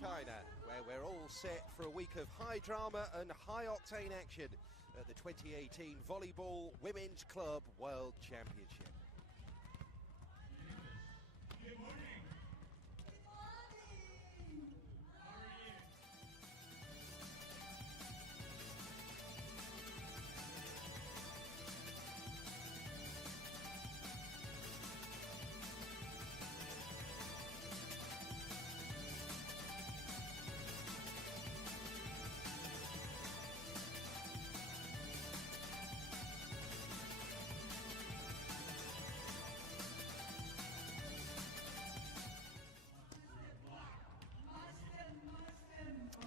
China, where we're all set for a week of high drama and high-octane action at the 2018 Volleyball Women's Club World Championship. Good morning.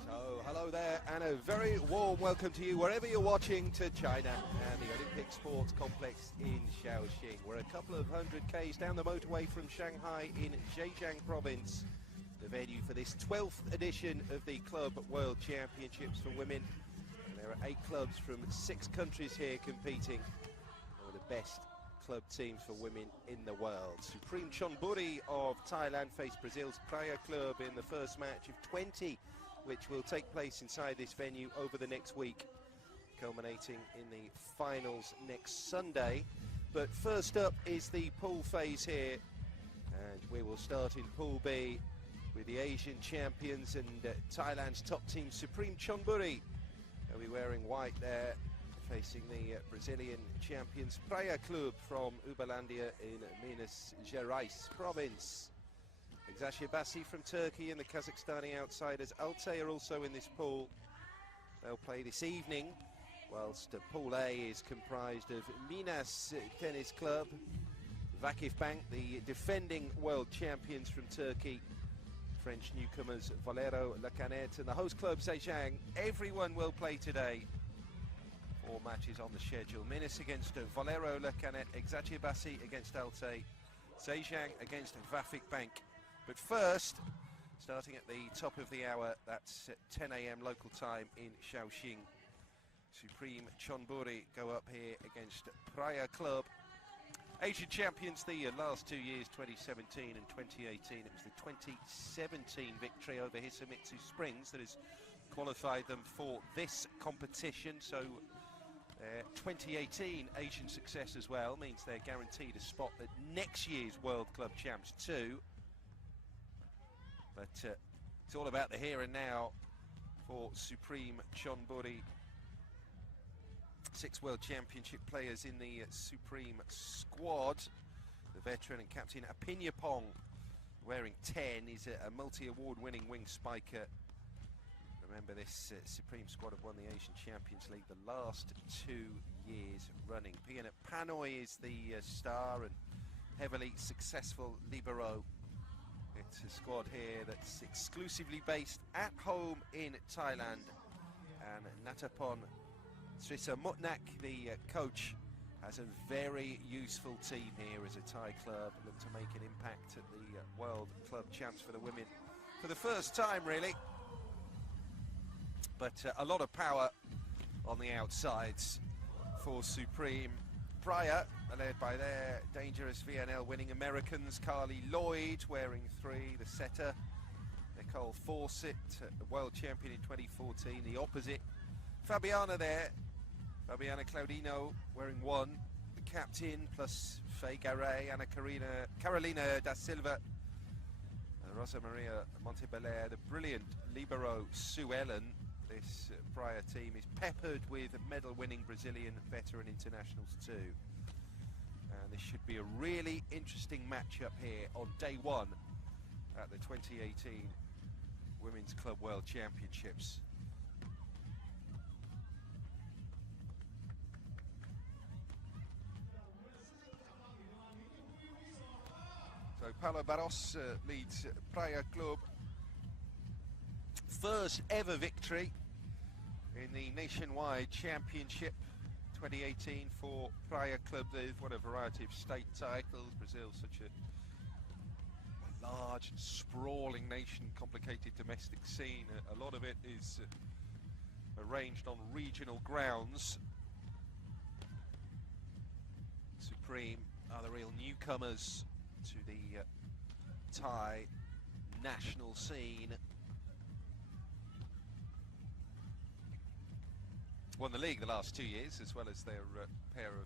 So, hello there and a very warm welcome to you wherever you're watching to China and the Olympic Sports Complex in Shaoxing. We're a couple of 100 k's down the motorway from Shanghai in Zhejiang province, the venue for this 12th edition of the Club World Championships for women. And there are 8 clubs from 6 countries here competing, one of the best club teams for women in the world. Supreme Chonburi of Thailand faced Brazil's Praia Club in the first match of 20 which will take place inside this venue over the next week, culminating in the finals next Sunday. But first up is the pool phase here, and we will start in Pool B with the Asian champions and Thailand's top team, Supreme Chonburi. They'll be wearing white there, facing the Brazilian champions, Praia Club from Uberlandia in Minas Gerais province. Exashiabasi from Turkey and the Kazakhstani outsiders Altay are also in this pool. They'll play this evening, whilst Pool A is comprised of Minas Tennis Club, Vakif Bank, the defending world champions from Turkey, French newcomers Valero Le Canet, and the host club Zhejiang. Everyone will play today. 4 matches on the schedule. Minas against Valero Le Canet, Exashiabasi against Altay, Zhejiang against Vakif Bank. But first, starting at the top of the hour, that's at 10 AM local time in Shaoxing, Supreme Chonburi go up here against Praia Club. Asian champions the last 2 years, 2017 and 2018. It was the 2017 victory over Hisamitsu Springs that has qualified them for this competition. So their 2018 Asian success as well means they're guaranteed a spot at next year's World Club Champs too. But it's all about the here and now for Supreme Chonburi. 6 World Championship players in the Supreme squad. The veteran and captain Apinapong, wearing 10, is a multi-award winning wing spiker. Remember, this Supreme squad have won the Asian Champions League the last 2 years running. Pianat Panoy is the star and heavily successful libero. It's a squad here that's exclusively based at home in Thailand, and Natapon Srisa Mutnak, the coach, has a very useful team here as a Thai club. Look to make an impact at the World Club Champs for the women for the first time, really. But a lot of power on the outsides for Supreme. Praia, led by their dangerous VNL winning Americans, Carly Lloyd wearing 3, the setter, Nicole Fawcett, the world champion in 2014, the opposite, Fabiana there, Fabiana Claudino wearing 1, the captain, plus Faye Garay, Anna Carolina da Silva, Rosa Maria Montebelair, the brilliant libero Sue Ellen. This Praia team is peppered with medal-winning Brazilian veteran internationals too. And this should be a really interesting matchup here on day 1 at the 2018 Women's Club World Championships. So Paulo Barros leads Praia Club. First ever victory in the nationwide championship 2018 for Praia Club. They've won a variety of state titles. Brazil's such a large and sprawling nation, complicated domestic scene. A lot of it is arranged on regional grounds. Supreme are the real newcomers to the Thai national scene. won the league the last 2 years, as well as their pair of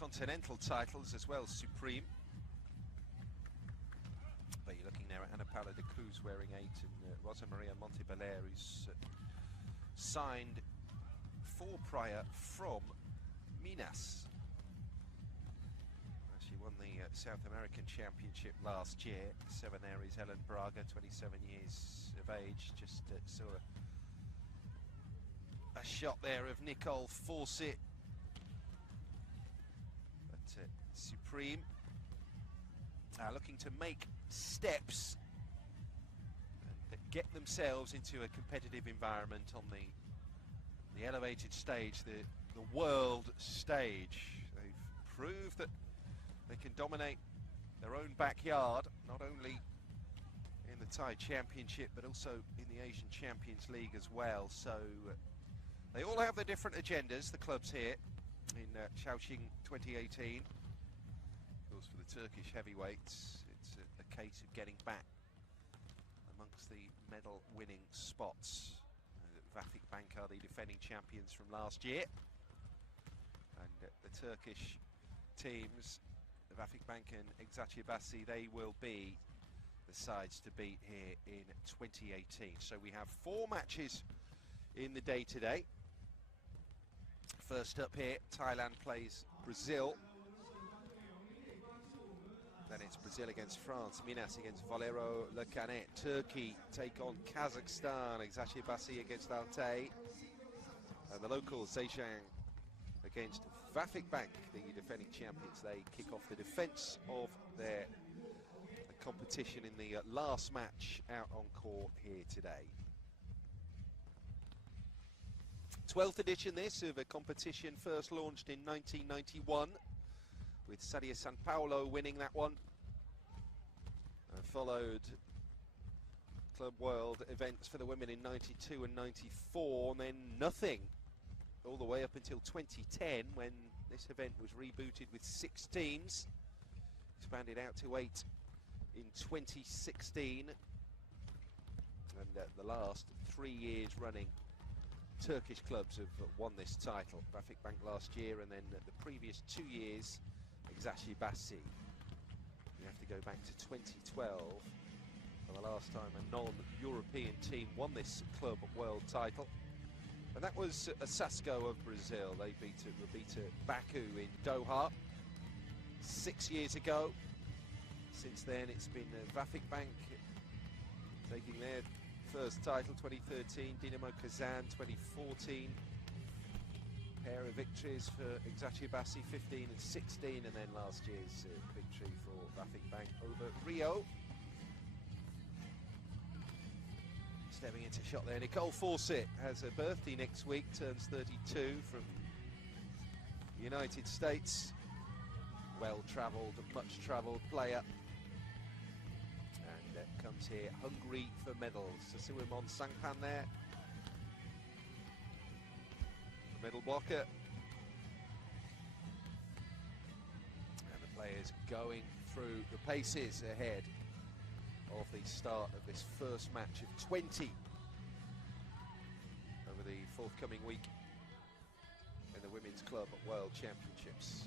continental titles as well, Supreme. But you're looking there at Ana Paula de Cruz wearing 8 and Rosa Maria Montebaler, who's signed for Praia from Minas. She won the South American Championship last year. 7 there is Ellen Braga, 27 years of age. Just saw a shot there of Nicole Fawcett. But Supreme looking to make steps and get themselves into a competitive environment on the elevated stage, the world stage. They've proved that they can dominate their own backyard, not only in the Thai Championship, but also in the Asian Champions League as well. So they all have their different agendas, the clubs here in Shaoxing 2018. Of course, for the Turkish heavyweights, it's a case of getting back amongst the medal-winning spots. Vafik Bank are the defending champions from last year, and the Turkish teams, Vafik Bank and Eczacıbaşı, they will be the sides to beat here in 2018. So we have 4 matches in the day today. First up here, Thailand plays Brazil. Then it's Brazil against France, Minas against Valero Le Canet. Turkey take on Kazakhstan, Eczacıbaşı against Altay. And the locals, Zhejiang against Vafik Bank, the defending champions. They kick off the defence of their competition in the last match out on court here today. 12th edition this of a competition, first launched in 1991. With Sadia San Paulo winning that one, and followed Club World events for the women in 92 and 94, and then nothing all the way up until 2010, when this event was rebooted with 6 teams, expanded out to 8 in 2016, and the last 3 years running, Turkish clubs have won this title. Vafik Bank last year, and then the previous 2 years, Eczacıbaşı. You have to go back to 2012 for the last time a non-European team won this club world title. And that was Sasco of Brazil. They beat Baku in Doha 6 years ago. Since then it's been Vafik Bank taking their first title 2013, Dinamo Kazan 2014. Pair of victories for Eczacıbaşı 15 and 16, and then last year's victory for Vafik Bank over Rio. Stepping into shot there, Nicole Fawcett has a birthday next week, turns 32, from the United States. Well-travelled, much-travelled player. And comes here hungry for medals. Susuimon Sangpan there. Middle blocker. And the players going through the paces ahead of the start of this first match of 20 over the forthcoming week in the Women's Club World Championships.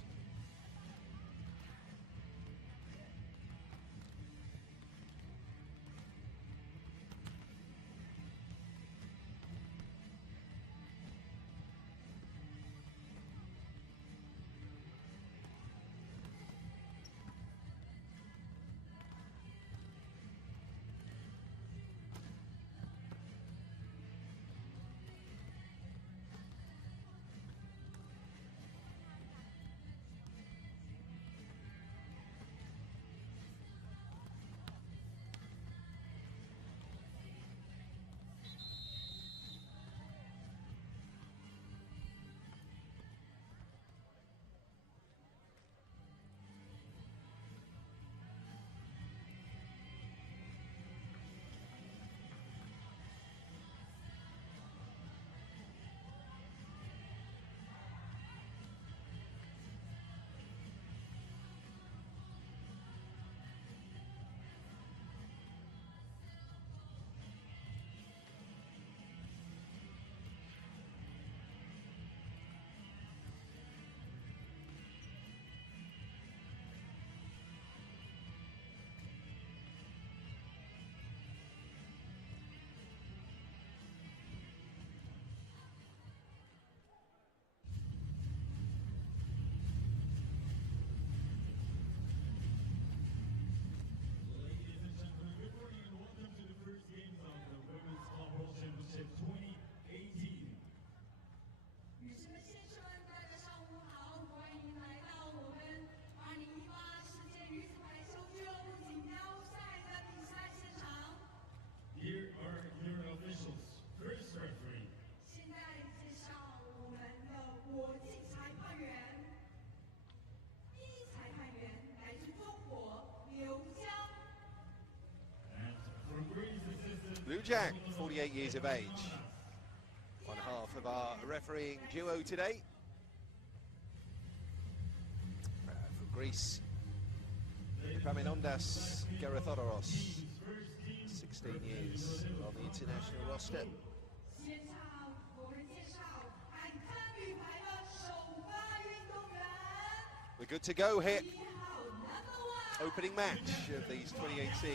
Jiang, 48 years of age. One half of our refereeing duo today. From Greece, Epaminondas Gerathodoros, 16 years on the international roster. We're good to go here. Opening match of these 2018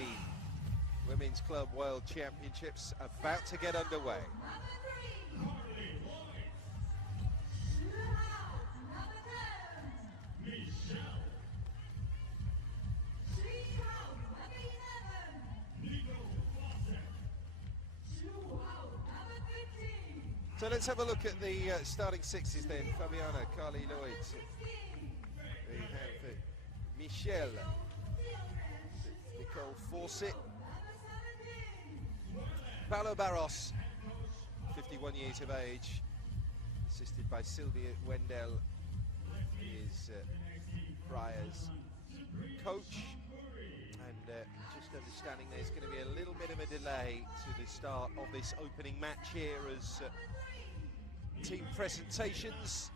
Women's Club World Championships about to get underway. So let's have a look at the starting sixes then. Fabiana, Carly Lloyd. We have Michelle, Nicole Fawcett, Paolo Barros, 51 years of age, assisted by Sylvia Wendell, is Praya's coach. And just understanding there's going to be a little bit of a delay to the start of this opening match here as team presentations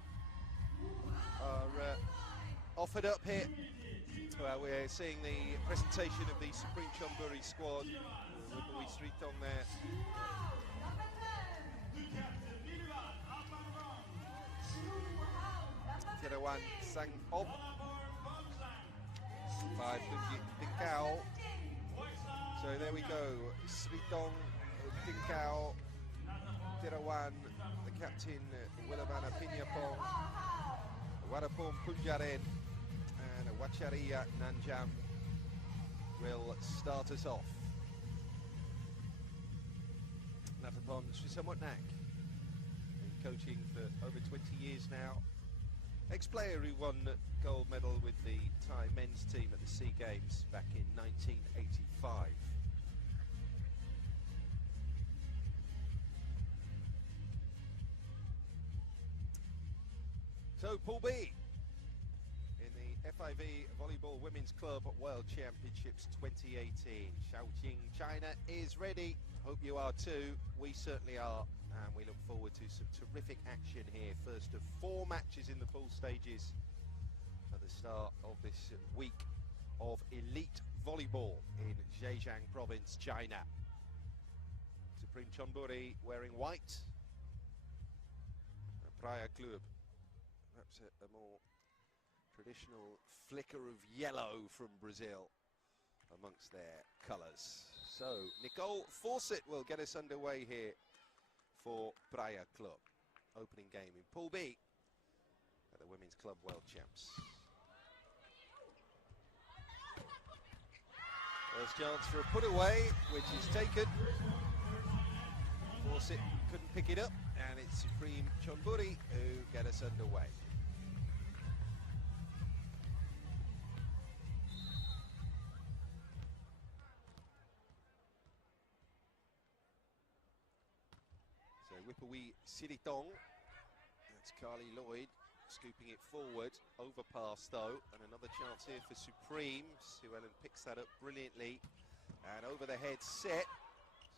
are offered up here. Well, we're seeing the presentation of the Supreme Chonburi squad with Louis Streeton there. Tirawan Sang Ob by Dinkao. So there we go. Streeton, Dinkao, Tirawan, the captain Willamana Pinyapong, Warapong Punjaren, and Wacharia Nanjam will start us off. Natapon Srisamotnak, been coaching for over 20 years now. Ex-player who won gold medal with the Thai men's team at the SEA Games back in 1985. So Pool B in the FIV Volleyball Women's Club World Championships 2018. Shaoqing, China is ready. Hope you are too. We certainly are, and we look forward to some terrific action here. First of 4 matches in the pool stages at the start of this week of elite volleyball in Zhejiang Province, China. Supreme Chonburi wearing white. Praia Club, perhaps a more traditional flicker of yellow from Brazil amongst their colours. So Nicole Fawcett will get us underway here for Praia Club. Opening game in Pool B at the Women's Club World Champs. First chance for a put away, which is taken. Fawcett couldn't pick it up, and it's Supreme Chonburi who get us underway. So Whipawee Siritong, that's Carly Lloyd scooping it forward, overpass though, and another chance here for Supreme. Sue Ellen picks that up brilliantly, and over the head set.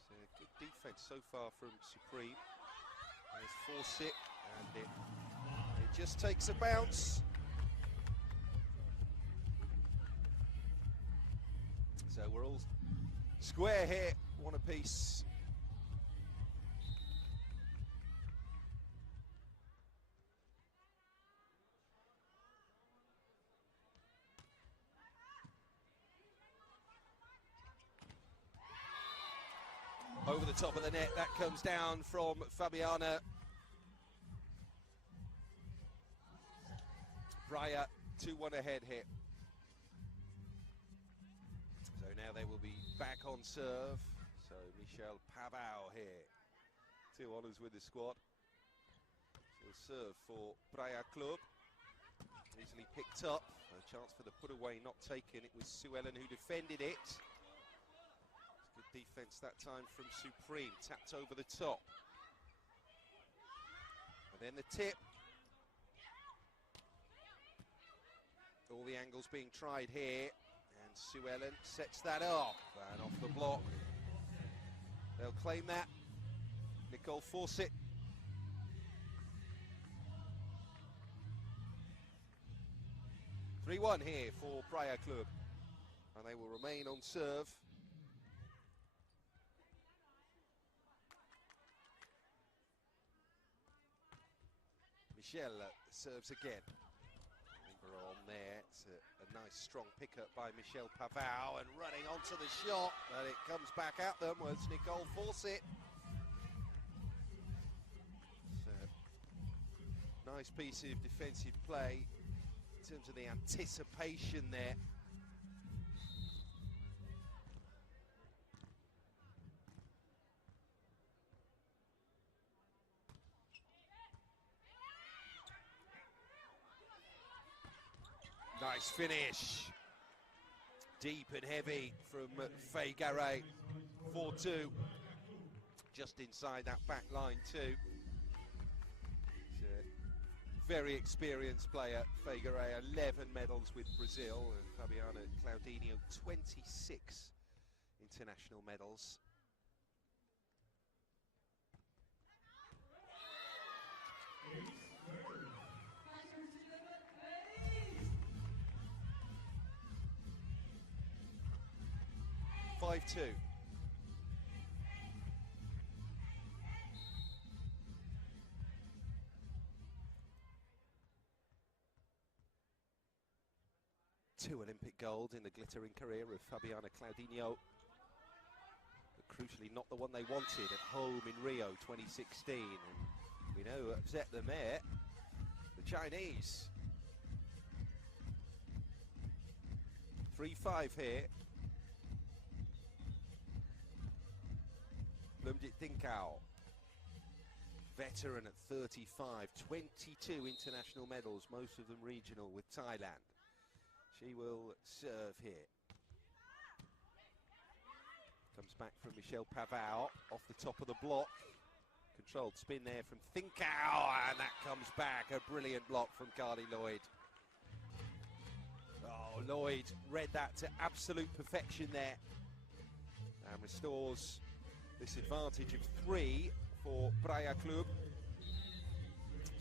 So good defense so far from Supreme. There's Fawcett, and it just takes a bounce. So we're all square here, one apiece. Over the top of the net, that comes down from Fabiana. Praia 2-1 ahead here. So now they will be back on serve. So Michelle Pavao here. 2 honours with the squad. She'll serve for Praia Club. Easily picked up. A chance for the put away not taken. It was Sue Ellen who defended it. Good defence that time from Supreme. Tapped over the top. And then the tip. All the angles being tried here, and Sue Ellen sets that up, and off the block They'll claim that. Nicole Fawcett. (3-1) here for Praia Club. And they will remain on serve. Michel serves again. Libero on there. It's a nice strong pickup by Michel Pavao, and running onto the shot, but it comes back at them was Nicole Fawcett. Nice piece of defensive play in terms of the anticipation there. Nice finish. Deep and heavy from Faye Garay. 4-2. Just inside that back line too. Very experienced player, Faye Garay, 11 medals with Brazil, and Fabiana Claudinho, 26 international medals. (5-2). Two Olympic gold in the glittering career of Fabiana Claudinho, but crucially not the one they wanted at home in Rio 2016. And we know what upset them there, the Chinese. 3-5 here. Lumjit Thinkao, veteran at 35, 22 international medals, most of them regional with Thailand. She will serve here. Comes back from Michel Pavao off the top of the block. Controlled spin there from Thinkao, and that comes back. A brilliant block from Carly Lloyd. Oh, Lloyd read that to absolute perfection there, and restores this advantage of 3 for Praia Club.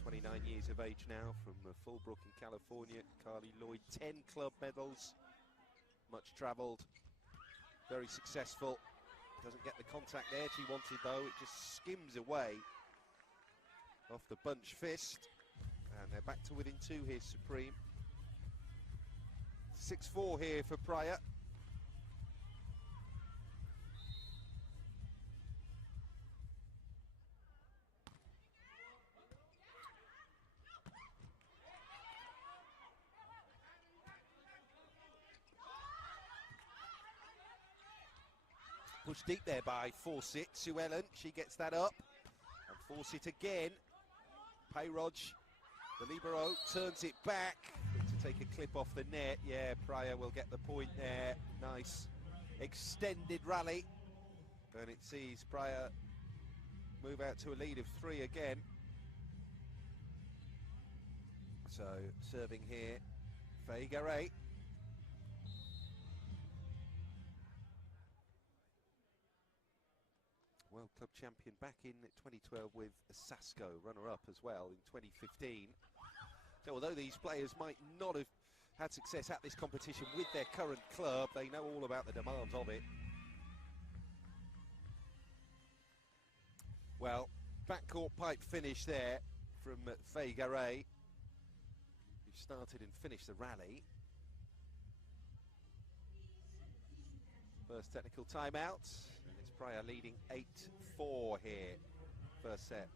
29 years of age now, from Fallbrook in California. Carly Lloyd, 10 club medals, much travelled, very successful. Doesn't get the contact there she wanted though, it just skims away off the bunch fist. And they're back to within 2 here, Supreme. 6-4 here for Praia. Pushed deep there by Fawcett. Sue Ellen, she gets that up. And Fawcett again. Payroj, the libero, turns it back to take a clip off the net. Yeah, Praia will get the point there. Nice extended rally. And it sees Praia move out to a lead of 3 again. So, serving here, Faye Garay. World Club champion back in 2012 with Sasco, runner-up as well in 2015. So although these players might not have had success at this competition with their current club, they know all about the demands of it. Well, backcourt pipe finish there from Faye Garay, who started and finished the rally. First technical timeout. Praia leading 8-4 here, first set.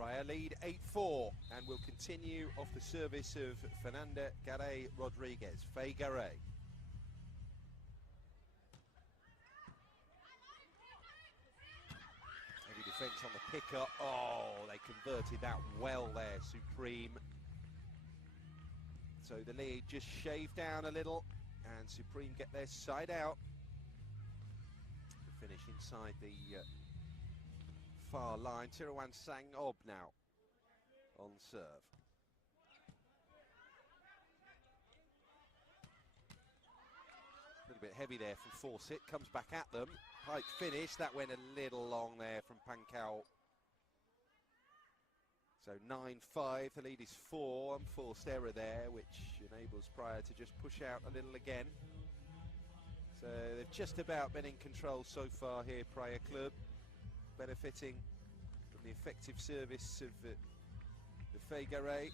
Praia lead 8-4 and will continue off the service of Fernanda Garay Rodriguez. Faye Garay. Heavy defence on the pickup. Oh, they converted that well there, Supreme. So the lead just shaved down a little, and Supreme get their side out to finish inside the far line. Tirawan Sang-ob now on serve. A little bit heavy there from Fawcett, comes back at them. Pipe finish, that went a little long there from Pankau. So 9-5, the lead is 4, unforced error there, which enables Praia to just push out a little again. So they've just about been in control so far here, Praia Club, benefiting from the effective service of the Faye Garay.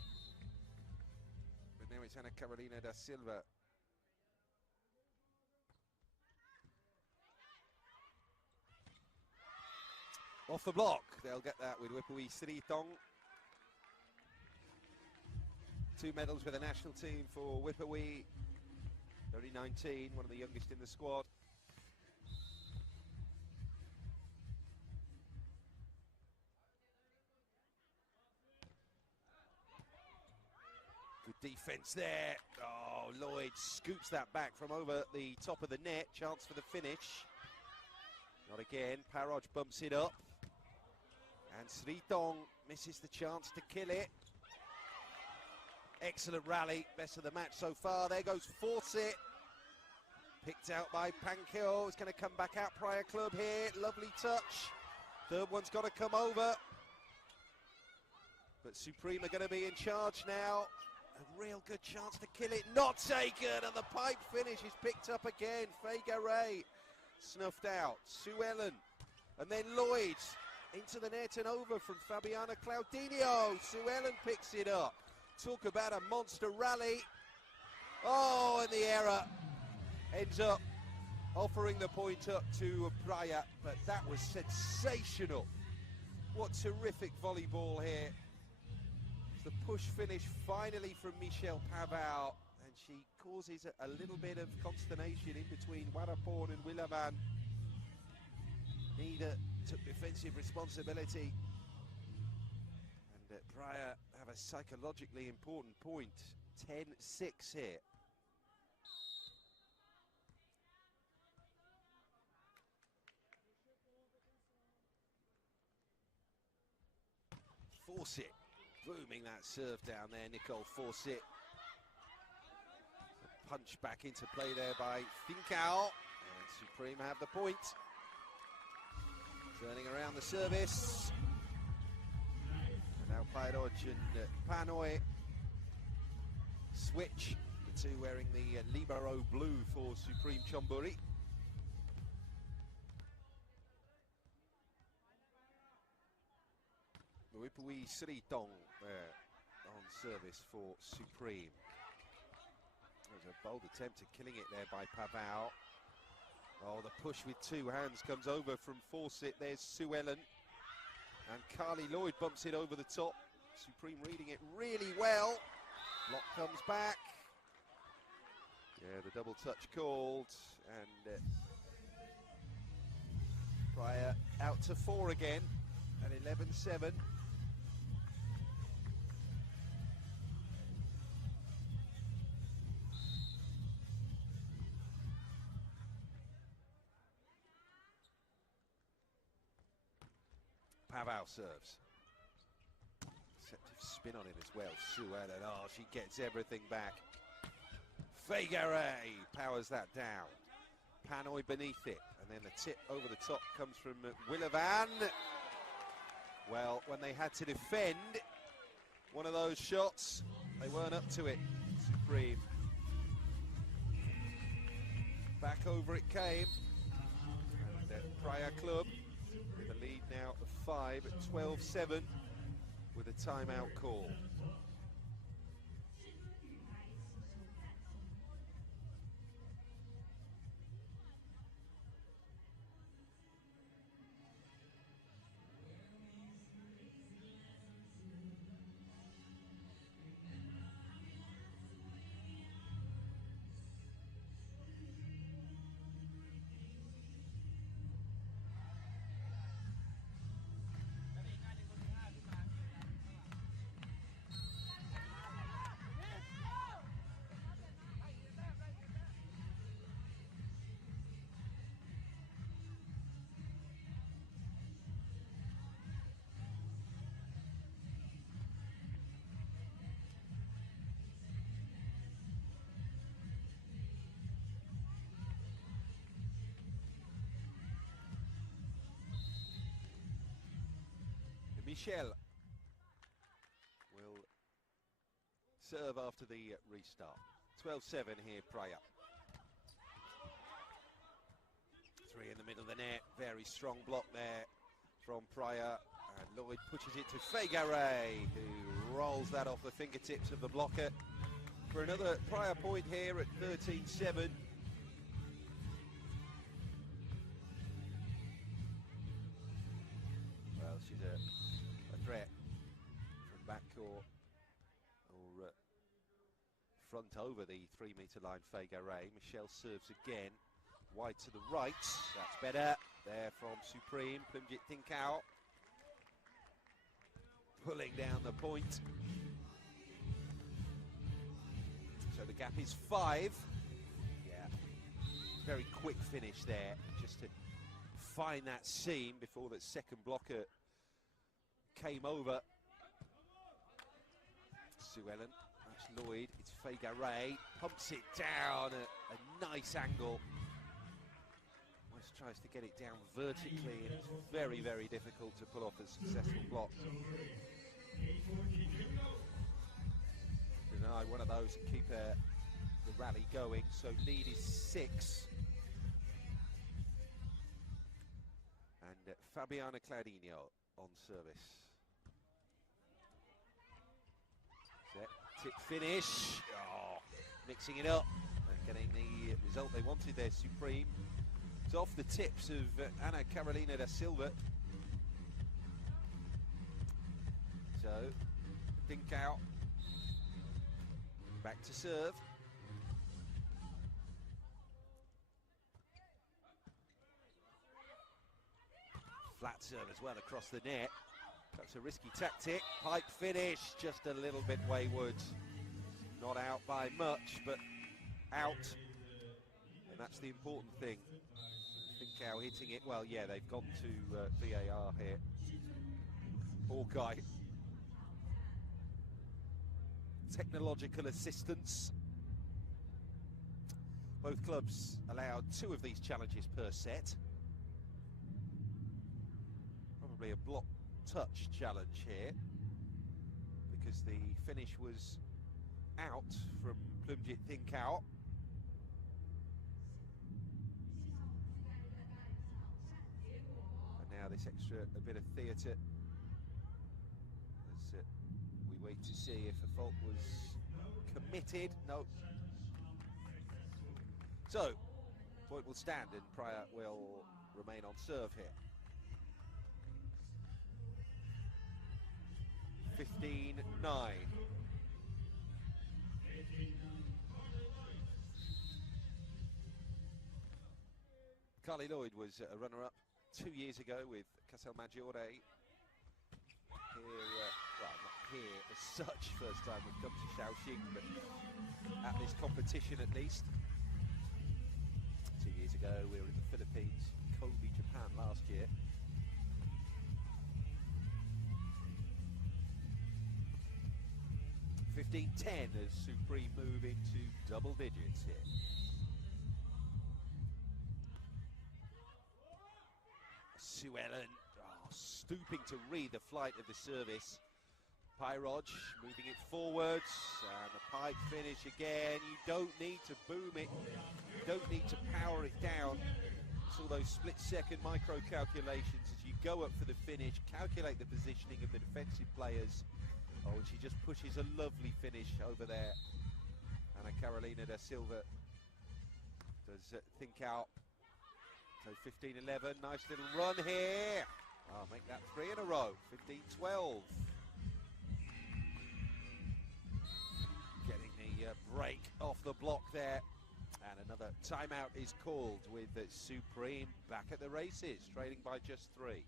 But now it's Ana Carolina da Silva. Off the block, they'll get that with Wipui Sritong. 2 medals with the national team for Wipui. Only 19, one of the youngest in the squad. Good defense there. Oh, Lloyd scoops that back from over the top of the net. Chance for the finish. Not again. Paroj bumps it up. And Sritong misses the chance to kill it. Excellent rally, best of the match so far. There goes Fawcett. Picked out by Pankyo. It's going to come back out, Praia Club here. Lovely touch. Third one's got to come over. But Supreme are going to be in charge now. A real good chance to kill it. Not taken, and the pipe finish is picked up again. Faye Garay snuffed out. Sue Ellen. And then Lloyd into the net and over from Fabiana Claudinho. Sue Ellen picks it up. Talk about a monster rally. Oh, and the error ends up offering the point up to Praia, but that was sensational. What terrific volleyball here. The push finish finally from Michelle Pavao, and she causes a little bit of consternation in between Warapon and Willaman. Neither took defensive responsibility. And Praia have a psychologically important point. 10-6 here. Fawcett booming that serve down there, Nicole Fawcett. Punch back into play there by Fincao, and Supreme have the point. Turning around the service. And now Pairoj and Panoy switch, the two wearing the Libero blue for Supreme Chonburi. Wipui Sritong there on service for Supreme. There's a bold attempt at killing it there by Pavao. Oh, the push with 2 hands comes over from Fawcett. There's Sue Ellen. And Carly Lloyd bumps it over the top. Supreme reading it really well. Block comes back. Yeah, the double touch called. And Praia out to 4 again at 11-7. Pavao serves. Deceptive spin on it as well. Sue Ellen, oh, she gets everything back. Faye Garay powers that down. Panoy beneath it, and then the tip over the top comes from Willavan. Well, when they had to defend one of those shots, they weren't up to it. Supreme. Back over it came. And Praia Club with a lead now of 5 at 12-7 with a timeout call. Michel will serve after the restart. 12-7 here, Praia. 3 in the middle of the net. Very strong block there from Praia. And Lloyd pushes it to Fegare, who rolls that off the fingertips of the blocker for another Praia point here at 13-7. Well, she's a threat from backcourt or front over the 3-metre line. Fegare. Michel serves again. Wide to the right. That's better. There from Supreme. Plumjit Thinkao pulling down the point. So the gap is 5. Yeah. Very quick finish there, just to find that seam before that second blocker came over. Sue Ellen, that's Lloyd, it's Fegare, pumps it down at a nice angle. Almost tries to get it down vertically, and it's very, very difficult to pull off a successful block. Deny one of those and keep the rally going, so lead is 6. And Fabiana Claudinho on service. Set, tip finish. Oh, mixing it up and getting the result they wanted there, Supreme. It's off the tips of Ana Carolina da Silva. So, Thinkao back to serve. Flat serve as well across the net. That's a risky tactic. Pipe finish, just a little bit wayward. Not out by much, but out. And that's the important thing. Thinkao hitting it. Well, yeah, they've gone to VAR here. Hawkeye. Technological assistance. Both clubs allowed 2 of these challenges per set. Probably a block touch challenge here, because the finish was out from Plumjit Thinkao. And now this extra a bit of theatre as we wait to see if a fault was committed. No. So, point will stand and Praia will remain on serve here. 15-9. Carly Lloyd was a runner-up 2 years ago with Casalmaggiore. Here, well, not here as such, first time we've come to Shaoxing, but at this competition at least. 2 years ago we were in the Philippines, Kobe, Japan last year. 15-10 as Supreme move into double digits here. Sue Ellen, stooping to read the flight of the service. Pyroj moving it forwards, and the pipe finish again. You don't need to boom it, you don't need to power it down. It's all those split-second micro calculations as you go up for the finish, calculate the positioning of the defensive players. Oh, and she just pushes a lovely finish over there. Ana Carolina da Silva does Thinkao. So 15-11, nice little run here. Oh, make that 3 in a row, 15-12. Getting the break off the block there. And another timeout is called with Supreme back at the races, trailing by just 3.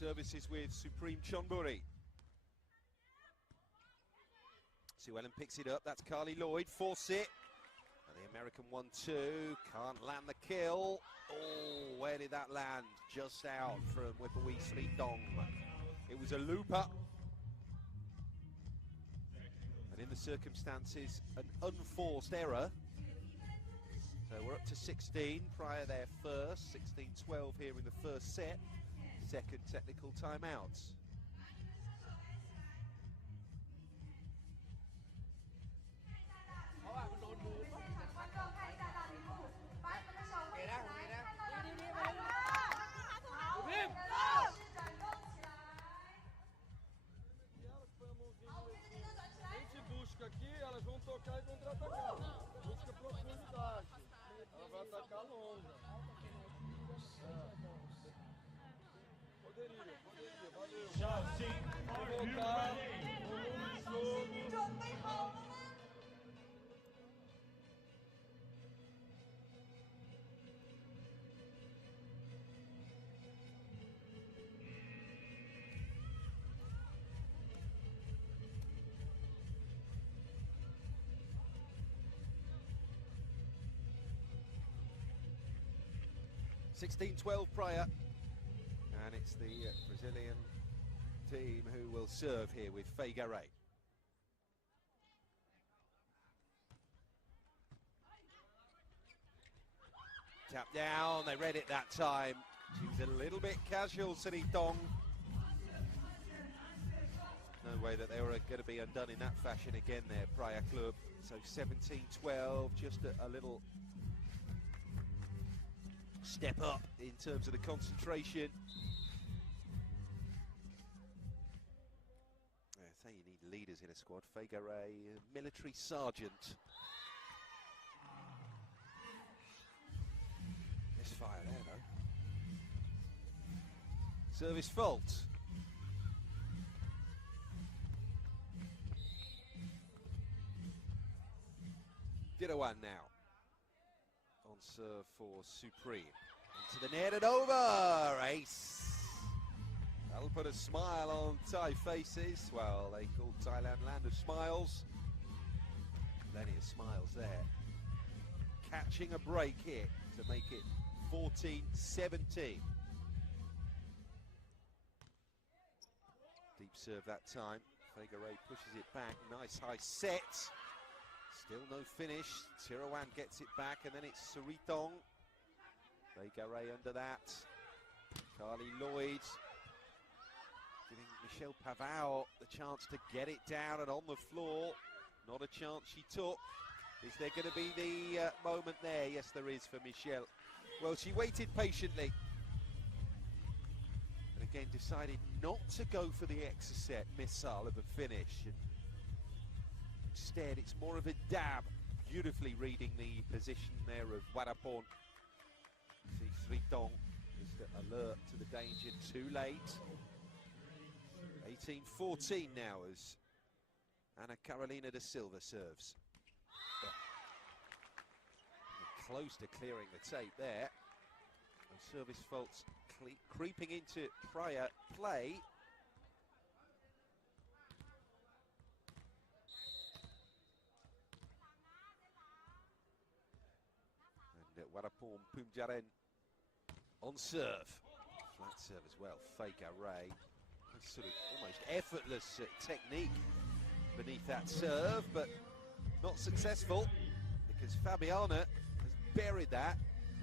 Services with Supreme Chonburi. Sue Ellen picks it up. That's Carly Lloyd. Force it. And the American 1-2. Can't land the kill. Oh, where did that land? Just out from Whipawee Sritong. It was a looper. And in the circumstances, an unforced error. So we're up to 16. Praia their first. 16-12 here in the first set. Second technical timeouts. Aqui, elas vão tocar e contra-atacar. Busca profundidade. Ela vai atacar longa. Poderia, valeu. Já sim, vou voltar. Volume jogo. 16-12 Praia, and it's the Brazilian team who will serve here with Feigaray. Tap down, they read it that time. She was a little bit casual, Sritong. No way that they were going to be undone in that fashion again there, Praia Club. So 17-12, just a little step up in terms of the concentration. I say you need leaders in a squad. Feigaray, military sergeant. Misfire there though. Service fault. Dirawan now. On serve for Supreme. Into the net and over! Ace! That'll put a smile on Thai faces. Well, they call Thailand land of smiles. Plenty of smiles there. Catching a break here to make it 14-17. Deep serve that time. Feigaray pushes it back. Nice high set. Still no finish. Tirawan gets it back, and then it's Sritong. Feigaray under that. Carly Lloyd giving Michelle Pavao the chance to get it down and on the floor. Not a chance she took. Is there going to be the moment there? Yes, there is for Michelle. Well, she waited patiently. And again decided not to go for the exocet missile of a finish. Instead, it's more of a dab, beautifully reading the position there of Warapon. See Sritong is alert to the danger, too late. 18-14 now as Ana Carolina da Silva serves. Close to clearing the tape there. And service faults creeping into Praia play. Warapon Pumjaren on serve. Flat serve as well. Feigaray. Sort of almost effortless technique beneath that serve, but not successful because Fabiana has buried that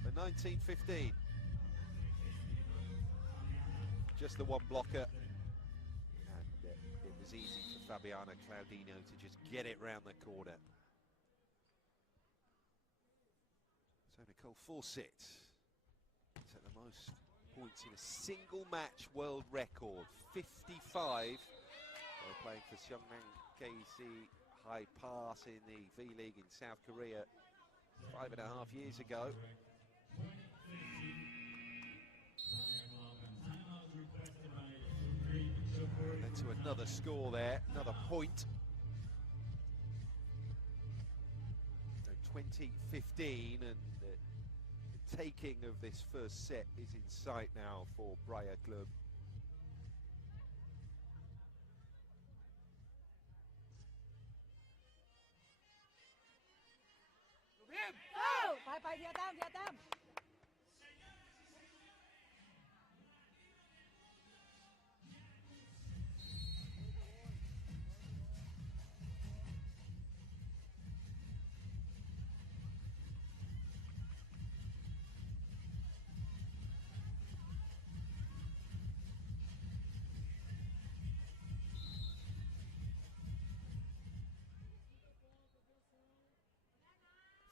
for 19-15. Just the one blocker, and it was easy for Fabiana Claudino to just get it round the corner. So Nicole Fawcett set the most points in a single match world record, 55. They were playing for Seongnam KC High Pass in the V-League in South Korea 5.5 years ago. Led to another score there, another point. So 2015, and the taking of this first set is in sight now for Praia Club.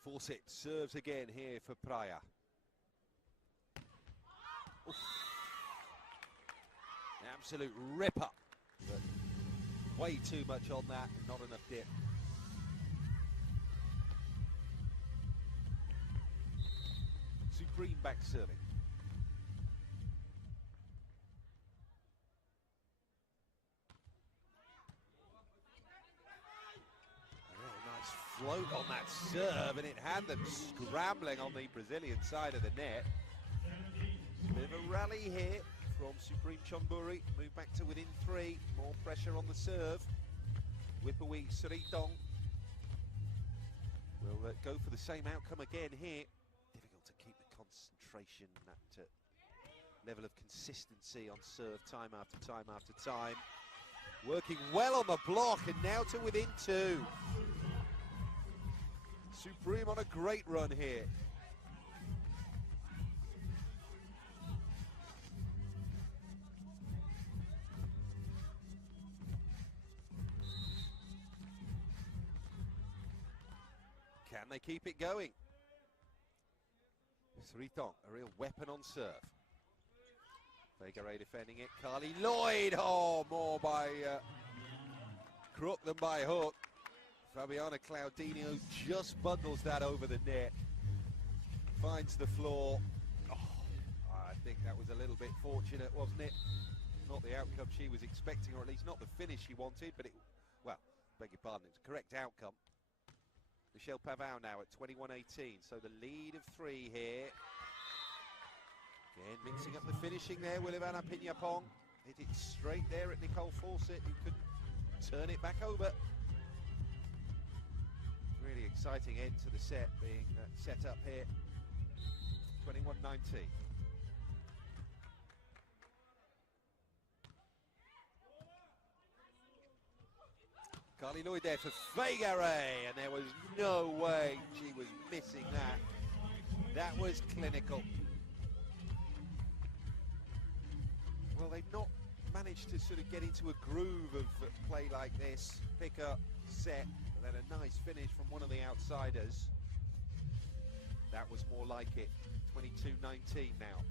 Fawcett serves again here for Praia. Oof. An absolute ripper, but way too much on that, not enough dip. Supreme back serving. Float on that serve, and it had them scrambling on the Brazilian side of the net. Bit of a rally here from Supreme Chonburi. Move back to within 3. More pressure on the serve. Whipawee Sritong will go for the same outcome again here. Difficult to keep the concentration, that level of consistency on serve time after time after time. Working well on the block, and now to within 2. Supreme on a great run here. Can they keep it going? Sritong, a real weapon on serve. Vegare defending it. Carly Lloyd, oh, more by crook than by hook. Fabiana Claudinho just bundles that over the net. Finds the floor. Oh, I think that was a little bit fortunate, wasn't it? Not the outcome she was expecting, or at least not the finish she wanted, but it, well, beg your pardon, it's a correct outcome. Michelle Pavão now at 21-18, so the lead of 3 here. Again, mixing up the finishing there with Ivana Piñapong. Hit it straight there at Nicole Fawcett, who could turn it back over. Really exciting end to the set being set up here. 21-19. Carly Lloyd there for Vegare, and there was no way she was missing that. That was clinical. Well, they've not managed to sort of get into a groove of play like this. Pick up, set, and then a nice finish from one of the outsiders. That was more like it. 22-19 now.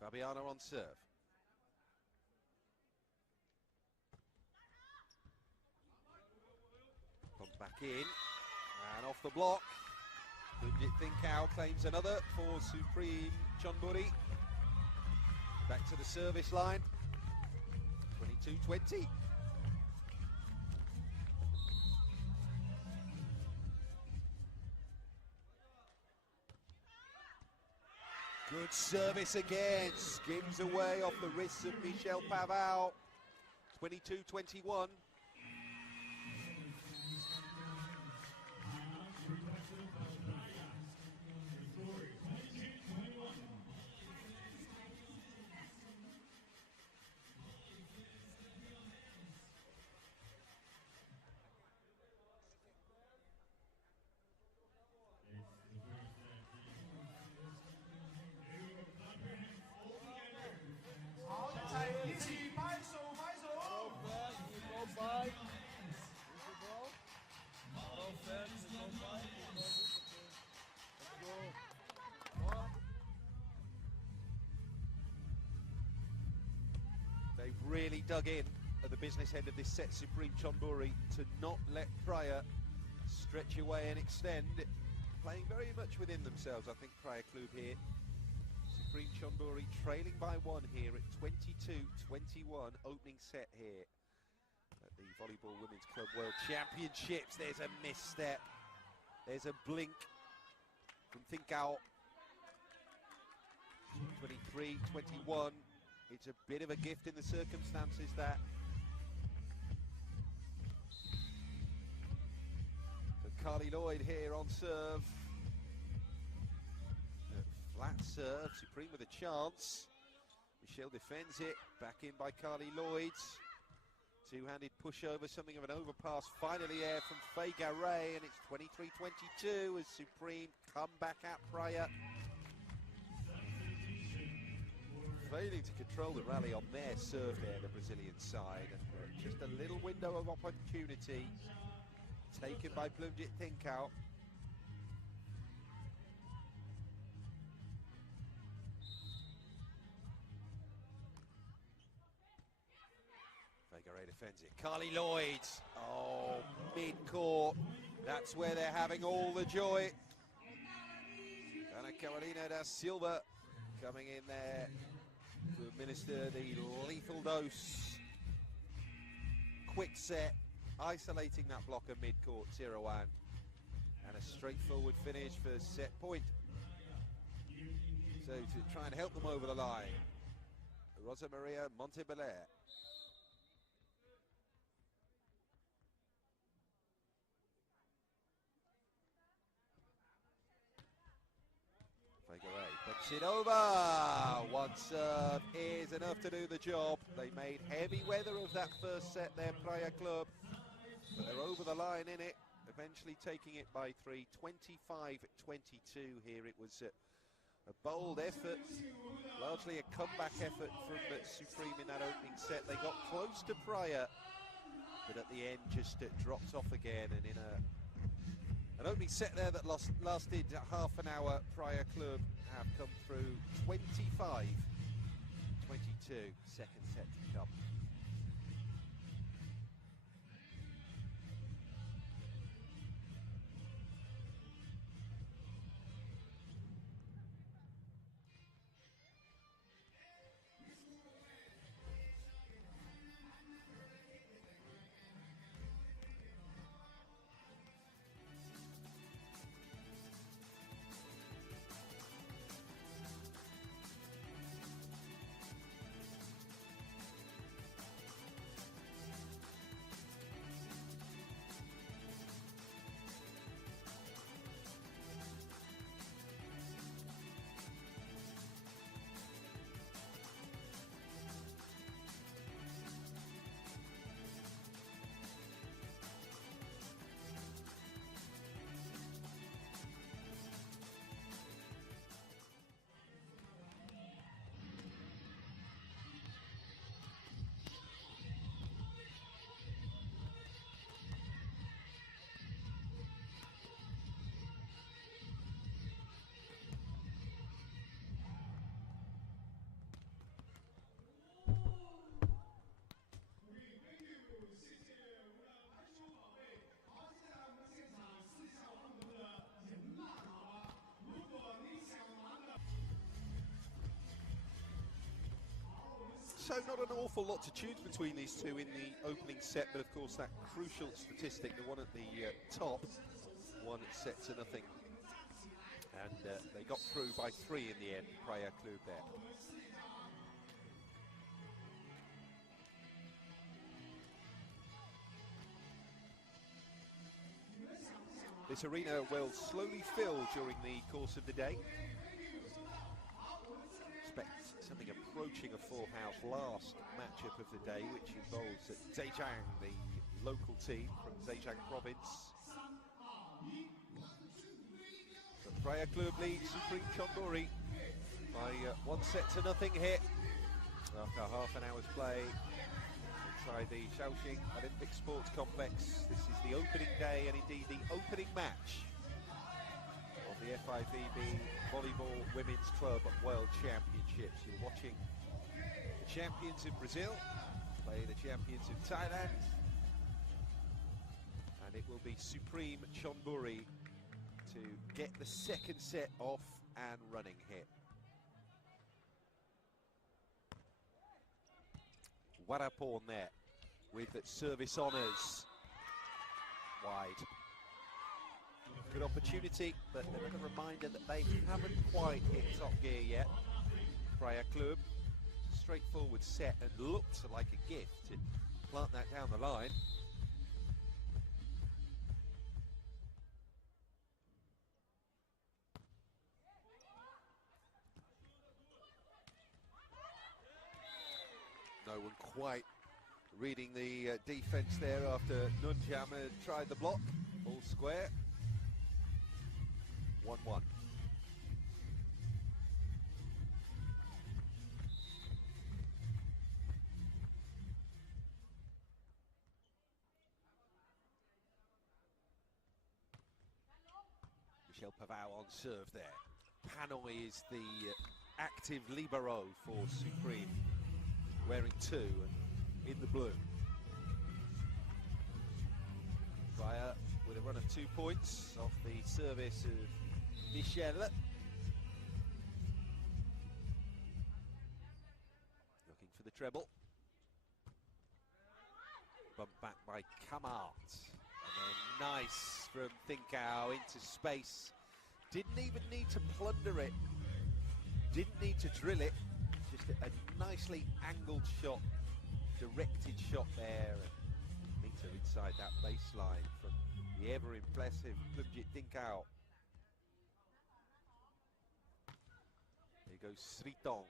Fabiana on serve. Comes back in, and off the block. Kunjit Thinkau claims another for Supreme Chonburi. Back to the service line. 22-20. Good service again. Skims away off the wrists of Michelle Pavão. 22-21. They've really dug in at the business end of this set, Supreme Chonburi, to not let Praia stretch away and extend. Playing very much within themselves, I think, Praia Club here. Supreme Chonburi trailing by 1 here at 22-21, opening set here at the Volleyball Women's Club World Championships. There's a misstep. There's a blink from Thinkau. 23-21. It's a bit of a gift in the circumstances, that. But Carly Lloyd here on serve. Flat serve, Supreme with a chance. Michelle defends it, back in by Carly Lloyd. Two-handed pushover, something of an overpass finally there from Faye Garay, and it's 23-22 as Supreme come back at Praia. Failing to control the rally on their serve there, the Brazilian side, and just a little window of opportunity taken by Plumjit Thinkau. Garay defends it. Carly Lloyd. Oh, mid-court. That's where they're having all the joy. Ana Carolina da Silva coming in there to administer the lethal dose. Quick set, isolating that blocker mid-court, 0-1. And a straightforward finish for set point. So to try and help them over the line, Rosa Maria Montebelair. Puts it over. One serve is enough to do the job. They made heavy weather of that first set there, Praia Club. But they're over the line in it, eventually taking it by 3. 25-22 here. It was a bold effort, largely a comeback effort from Supreme in that opening set. They got close to Praia, but at the end just dropped off again. And in an opening set there that lasted half an hour, Praia Club have come through 25-22. Second set to come. So not an awful lot to choose between these two in the opening set, but of course that crucial statistic, the one at the top, 1 set to nothing. And they got through by 3 in the end, Praia Club there. This arena will slowly fill during the course of the day. Expect something approaching a full house. Last matchup of the day, which involves Zhejiang, the local team from Zhejiang province. The Praia Club leads Supreme Chonburi by 1 set to nothing here after half an hour's play inside the Shaoxing Olympic Sports Complex. This is the opening day and indeed the opening match of the FIVB Volleyball Women's Club World Championships. You're watching the champions of Brazil play the champions of Thailand, and it will be Supreme Chonburi to get the second set off and running here. Warapon there with service honours. Wide. Good opportunity, but another reminder that they haven't quite hit top gear yet. Praia Club, straightforward set and looked like a gift to plant that down the line. No one quite reading the defence there after Nunjam had tried the block. All square. 1-1. Michel Pavao on serve there. Hanoi is the active libero for Supreme, wearing 2 and in the blue. Praia with a run of 2 points off the service of Michel. Looking for the treble. Bumped back by Kamart. And then nice from Thinkau into space. Didn't even need to plunder it. Didn't need to drill it. Just a nicely angled shot. Directed shot there. Meter inside that baseline from the ever impressive Clube Thinkau. Here goes Sritong.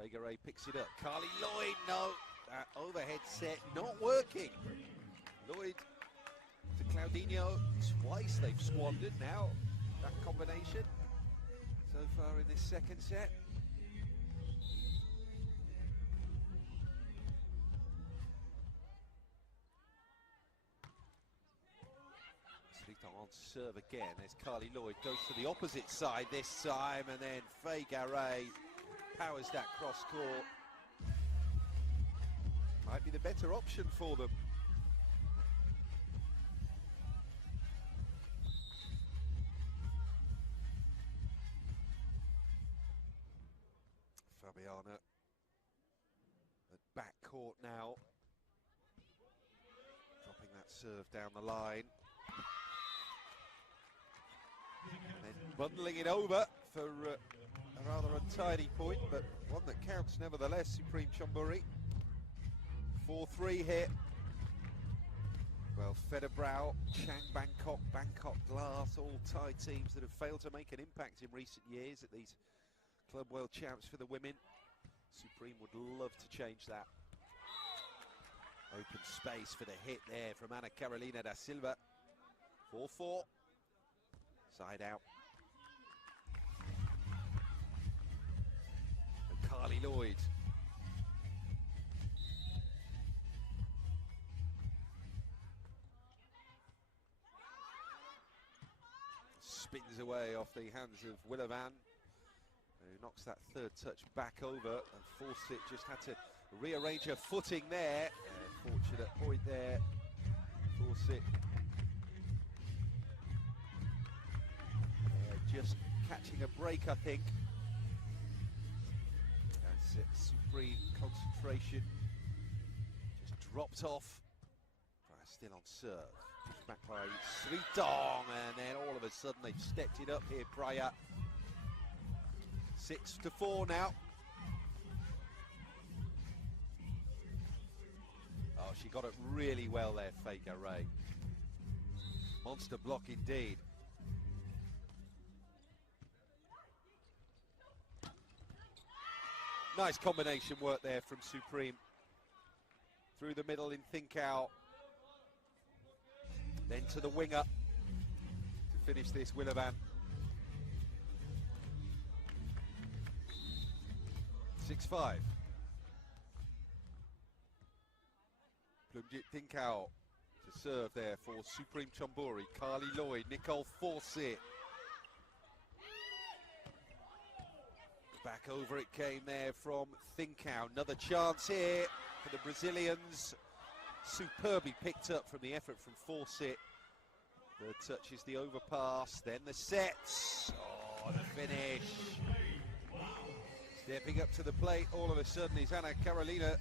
Fegare picks it up. Carly Lloyd, no. That overhead set not working. Lloyd to Claudinho. Twice they've squandered now. That combination so far in this second set. Sritong on serve again. There's Carly Lloyd, goes to the opposite side this time, and then Fegare powers that cross court. Might be the better option for them. Fabiana at back court now. Dropping that serve down the line. And then bundling it over for a rather untidy point, but one that counts nevertheless, Supreme Chonburi. 4-3 here. Well, Federbrau, Chang Bangkok, Bangkok Glass, all Thai teams that have failed to make an impact in recent years at these Club World Champs for the women. Supreme would love to change that. Open space for the hit there from Ana Carolina da Silva. 4-4. Side out. And Carly Lloyd. Spins away off the hands of Willavan, who knocks that third touch back over, and Fawcett just had to rearrange her footing there. Fortunate point there. Fawcett just catching a break, I think. That's Supreme concentration just dropped off. Still on serve. Back by Sritong, and then all of a sudden they've stepped it up here, Praia. 6-4 now. Oh, she got it really well there, Fegare. Monster block indeed. Nice combination work there from Supreme. Through the middle in Thinkau. Then to the winger to finish this, Willavan. 6-5. Clube Thinkau to serve there for Supreme Chonburi. Carly Lloyd, Nicole Fawcett. Back over it came there from Thinkau. Another chance here for the Brazilians. Superbly picked up from the effort from Fawcett. The touch is the overpass, then the sets. Oh, the finish. Stepping up to the plate all of a sudden is Ana Carolina.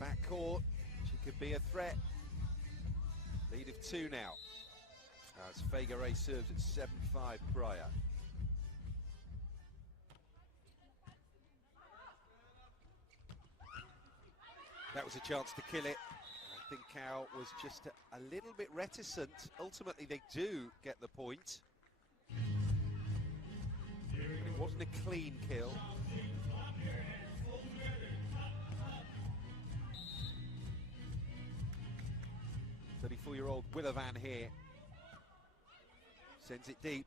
Backcourt, she could be a threat. Lead of 2 now. As Fegare serves at 7-5 Praia. That was a chance to kill it. I think Thinkau was just a little bit reticent. Ultimately, they do get the point. But it Wasn't a clean kill. 34-year-old Willavan here. Sends it deep.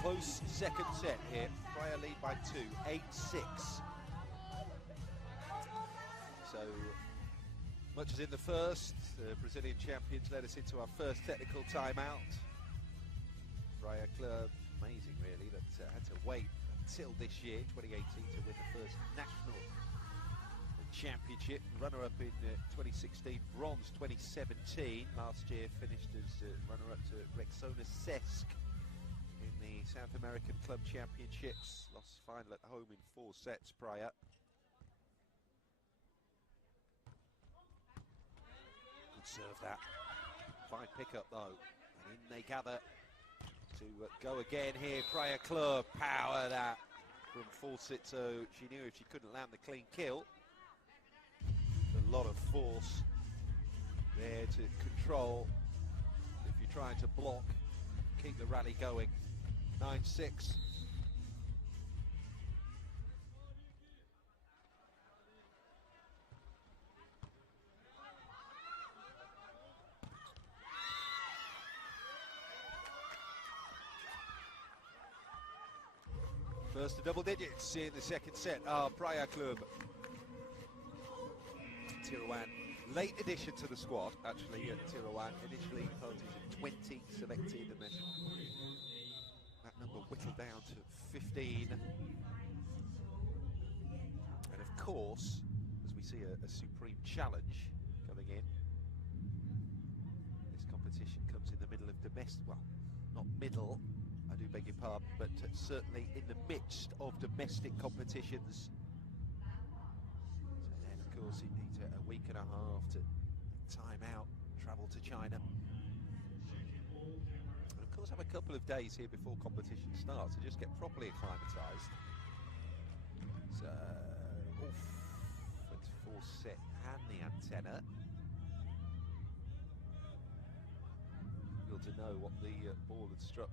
Close second set here. Praia lead by 2, 8-6. So much as in the first, the Brazilian champions led us into our first technical timeout. Praia Club, amazing really, that had to wait until this year, 2018, to win the first national championship. Runner-up in 2016, bronze 2017. Last year finished as runner-up to Rexona Cesc in the South American Club Championships. Lost final at home in 4 sets, Praia. Good serve that. Fine pick-up though. And in they gather to go again here. Praia Club, power that from Fawcett. So she knew if she couldn't land the clean kill, a lot of force there to control. If you're trying to block, keep the rally going. 9-6. First to double digits in the second set. Praia Club. Tiruan, late addition to the squad, actually, Tiruan. Initially politician 20 selected, and then that number whittled down to 15. And of course, as we see a supreme challenge coming in, this competition comes in the middle of domestic, well, not middle, I do beg your pardon, but certainly in the midst of domestic competitions. So then, of course, it needs a week and a half to time out, travel to China. And of course, have a couple of days here before competition starts to just get properly acclimatised. So, went to 4 set and the antenna. Difficult to know what the ball had struck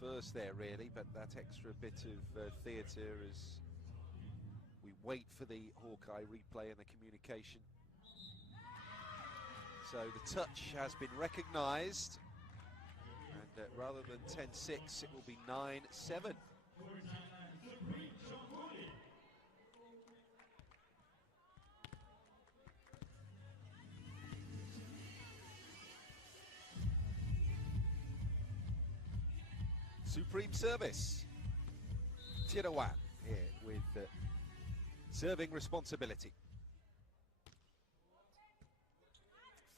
first there, really, but that extra bit of theatre as we wait for the Hawkeye replay and the communication. So the touch has been recognised, and rather than 10-6, it will be 9-7. Supreme service. Tiruan here with serving responsibility.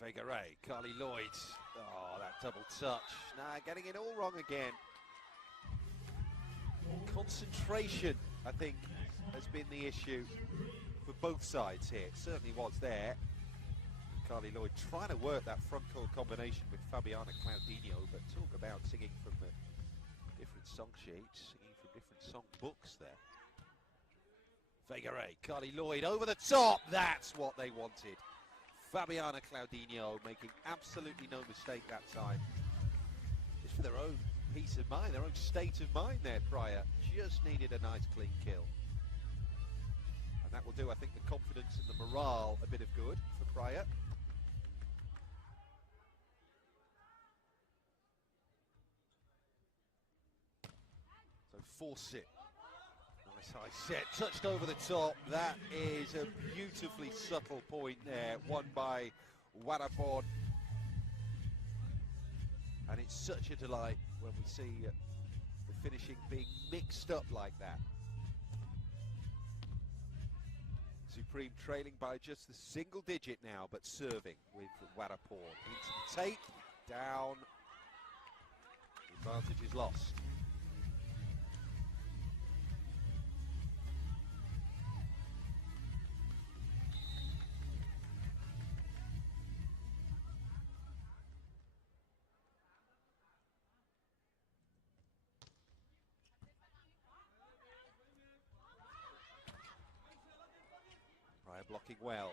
Figueray, Carly Lloyd. Oh, that double touch. Nah, getting it all wrong again. Concentration, I think, has been the issue for both sides here. It certainly was there. Carly Lloyd trying to work that front court combination with Fabiana Claudinho, but talk about singing from different song sheets, singing from different song books there. Figueray, Carly Lloyd over the top. That's what they wanted. Fabiana Claudinho making absolutely no mistake that time. Just for their own peace of mind, their own state of mind there, Praia. Just needed a nice clean kill. And that will do, I think, the confidence and the morale a bit of good for Praia. So force it. Nice high set, touched over the top. That is a beautifully subtle point there, won by Warapon. And it's such a delight when we see the finishing being mixed up like that. Supreme trailing by just a single digit now, but serving with Warapon. Into the tape, down. The advantage is lost. Praia blocking well.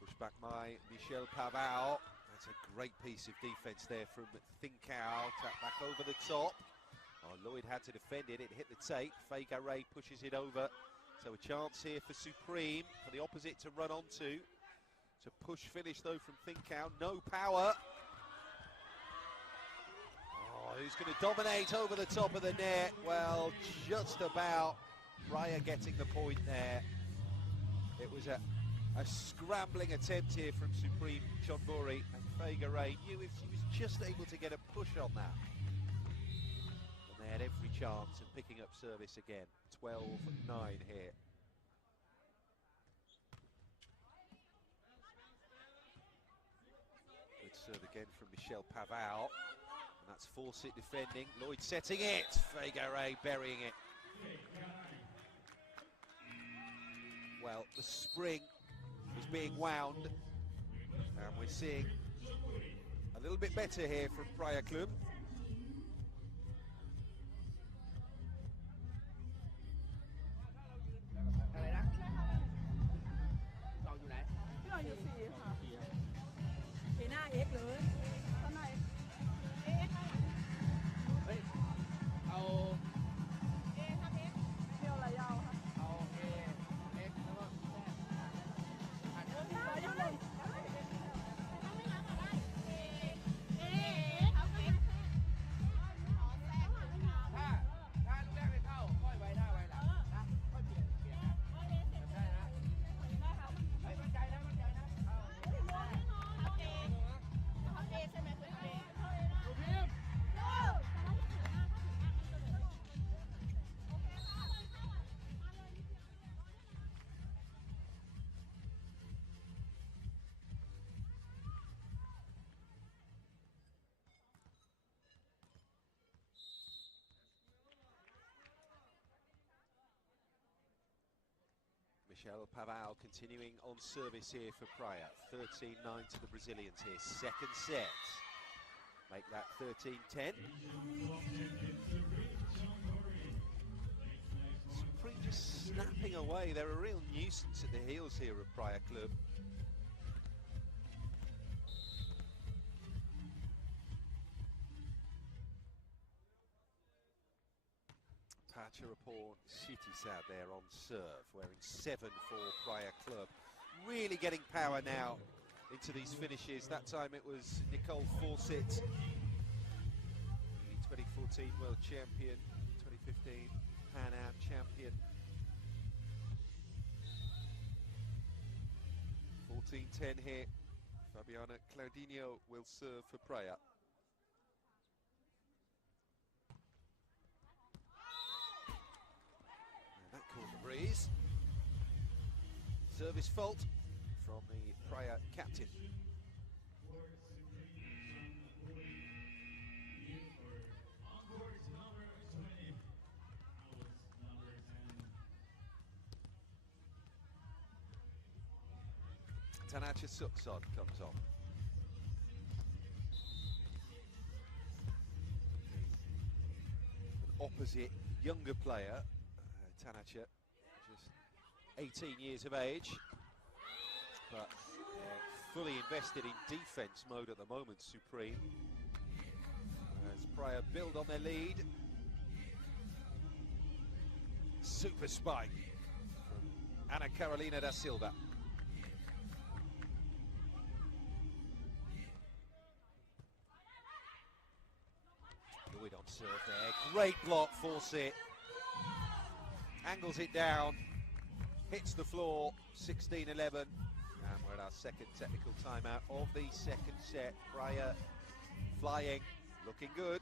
Pushed back by Michel Pavao. That's a great piece of defense there from Thinkau. Tap back over the top. Oh, Lloyd had to defend it. It hit the tape. Fegare pushes it over. So a chance here for Supreme, for the opposite to run onto. To push finish though from Thinkau. No power. Oh, who's going to dominate over the top of the net? Well, just about. Praia getting the point there. It was a scrambling attempt here from Supreme Chonburi, and Fegare knew if she was just able to get a push on that. And they had every chance of picking up service again. 12-9 here. Good serve again from Michel Pavao. And that's Fawcett defending. Lloyd setting it. Fegare burying it. Well, the spring is being wound, and we're seeing a little bit better here from Praia Club. Michel Pavao continuing on service here for Praia. 13-9 to the Brazilians here. Second set. Make that 13-10. Supreme just snapping away. They're a real nuisance at the heels here of Praia Club. Pacharapon Sitisad there on serve, wearing 7 for Praia Club. Really getting power now into these finishes. That time it was Nicole Fawcett, the 2014 World Champion, 2015 Pan Am Champion. 14-10 here. Fabiana Claudinho will serve for Praia. That caught the breeze. Service fault from the Praia captain. Tanacha Sukson comes on. An opposite younger player. Tanacha, just 18 years of age, but fully invested in defense mode at the moment, Supreme. As Praia build on their lead. Super spike from Ana Carolina da Silva. Lloyd on serve there. Great block, Fawcett. angles it down, hits the floor, 16-11. And we're at our second technical timeout of the second set. Praia flying, looking good.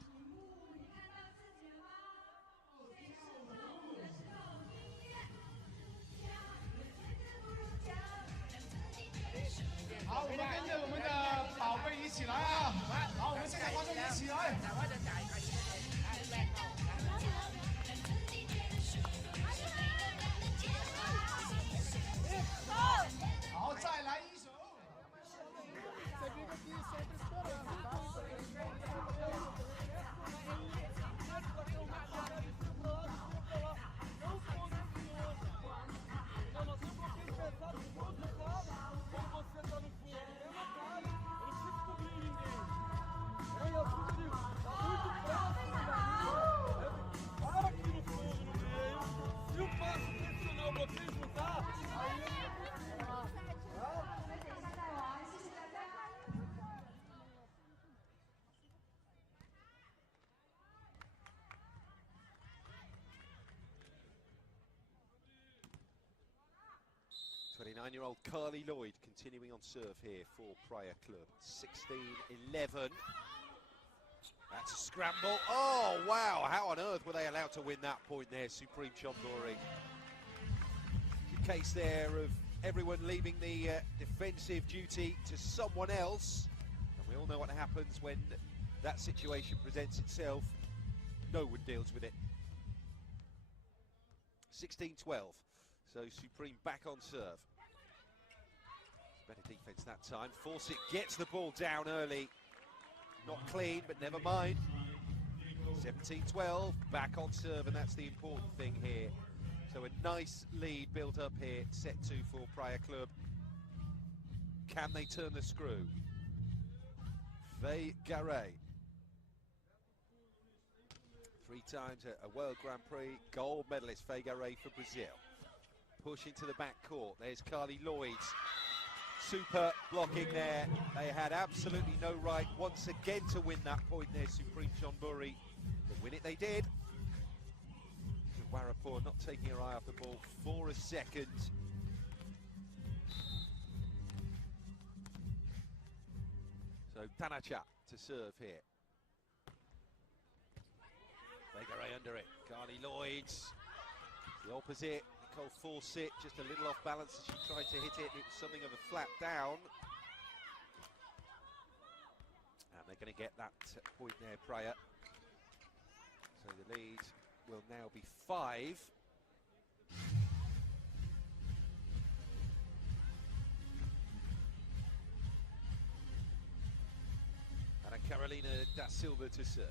Nine-year-old Carly Lloyd continuing on serve here for Praia Club. 16-11. That's a scramble. Oh, wow. How on earth were they allowed to win that point there, Supreme Chonburi? The case there of everyone leaving the defensive duty to someone else. And we all know what happens when that situation presents itself. No one deals with it. 16-12. So Supreme back on serve. Better defense that time. Fawcett gets the ball down early. Not clean, but never mind. 17-12, back on serve, and that's the important thing here. So a nice lead built up here, set 2 for Praia Club. Can they turn the screw? Faye Garay. 3 times a World Grand Prix gold medalist, Faye Garay for Brazil. Push into the back court. There's Carly Lloyd. Super blocking there. They had absolutely no right once again to win that point there, Supreme Chonburi. But win it they did. Warapur not taking her eye off the ball for a second. So Tanacha to serve here. Vegaray under it. Carly Lloyd. The opposite. Nicole Fawcett just a little off balance as she tried to hit it. It was something of a flat down. And they're going to get that point there, Praia. So the lead will now be 5. And Carolina da Silva to serve.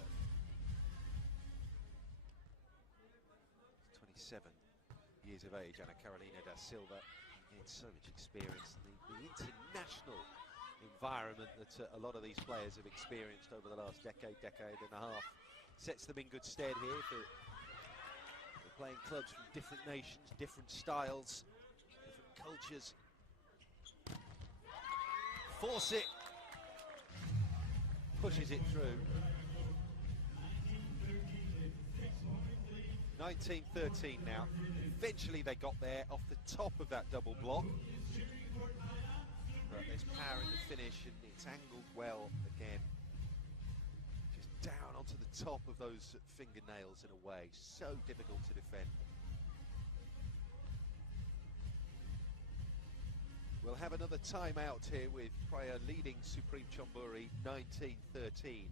27 years of age, Ana Carolina da Silva. Gained so much experience. The international environment that a lot of these players have experienced over the last decade and a half sets them in good stead here for playing clubs from different nations, different styles, different cultures. Fawcett pushes it through. 19-13 now. Eventually they got there off the top of that double block. But there's power in the finish and it's angled well again. Just down onto the top of those fingernails in a way. So difficult to defend. We'll have another timeout here with Praia leading Supreme Chonburi 19-13.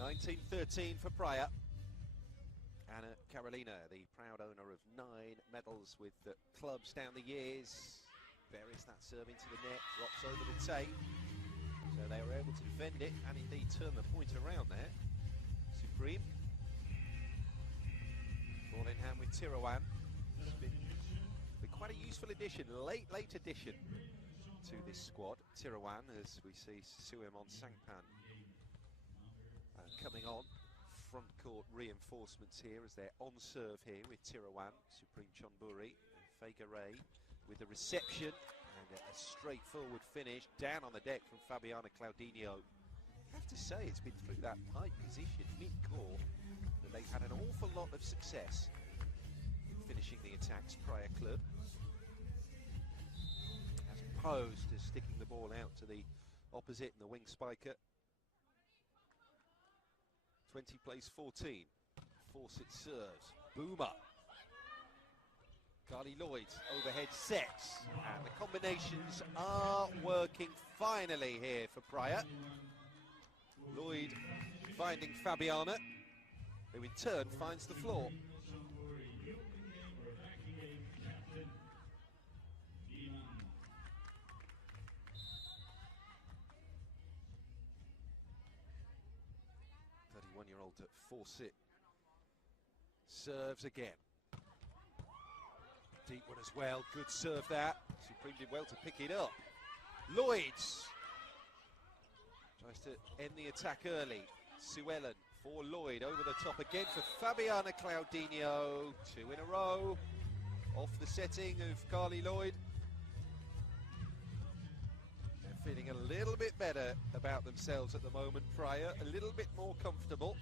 $19-13 for Praia. Anna Carolina, the proud owner of 9 medals with the clubs down the years, buries that serve into the net, drops over the tape. So they were able to defend it and indeed turn the point around there. Supreme. Ball in hand with Tirawan. It's been quite a useful addition, late addition to this squad. Tirawan, as we see Suemon Sangpan coming on. Front court reinforcements here as they're on serve here with Tirawan, Supreme Chonburi, Fegare with the reception and a straightforward finish down on the deck from Fabiana Claudinho. I have to say it's been through that tight position mid-court that they've had an awful lot of success in finishing the attacks, Praia Club, as opposed to sticking the ball out to the opposite and the wing spiker. 20 plays 14. Fawcett serves. Boomer. Carly Lloyd overhead sets. And the combinations are working finally here for Praia. Lloyd finding Fabiana, who in turn finds the floor. Fawcett serves again. Deep one as well, good serve that. Supreme did well to pick it up. Lloyds tries to end the attack early. Suellen for Lloyd, over the top again for Fabiana Claudinho. 2 in a row, off the setting of Carly Lloyd. They're feeling a little bit better about themselves at the moment, Praia, a little bit more comfortable.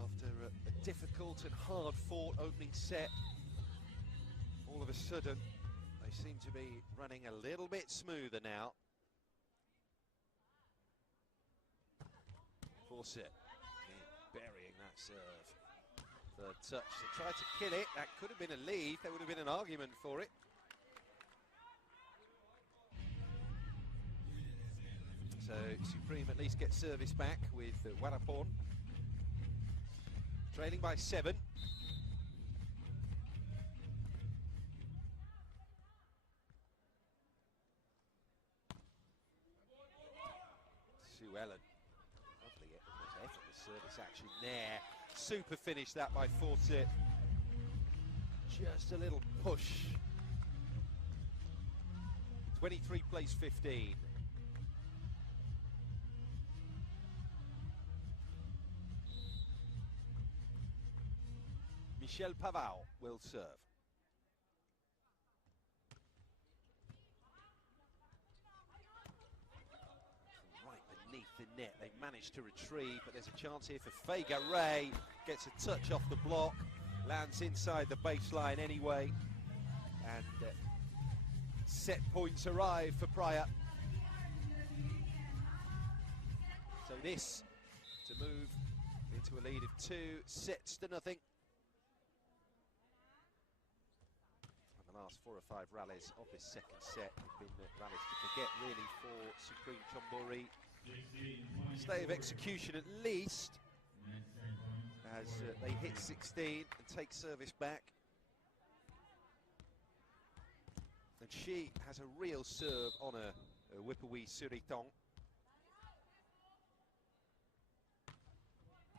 After a difficult and hard-fought opening set, all of a sudden, they seem to be running a little bit smoother now. Fawcett, burying that serve. Third touch, they tried to kill it. That could have been a lead. There would have been an argument for it. So Supreme at least gets service back with Warapon. Trailing by 7. Suellen. Lovely, effortless service action there. Super finish that by Fawcett. Just a little push. 23 plays 15. Michelle Pavao will serve. Right beneath the net, they managed to retrieve, but there's a chance here for Fegare. Gets a touch off the block, lands inside the baseline anyway, and set points arrive for Praia. So this to move into a lead of 2 sets to nothing. Last 4 or 5 rallies of this second set have been rallies to forget really for Supreme Chonburi. Stay of execution at least as they hit 16 and take service back. And she has a real serve on a Whipawee Suriton.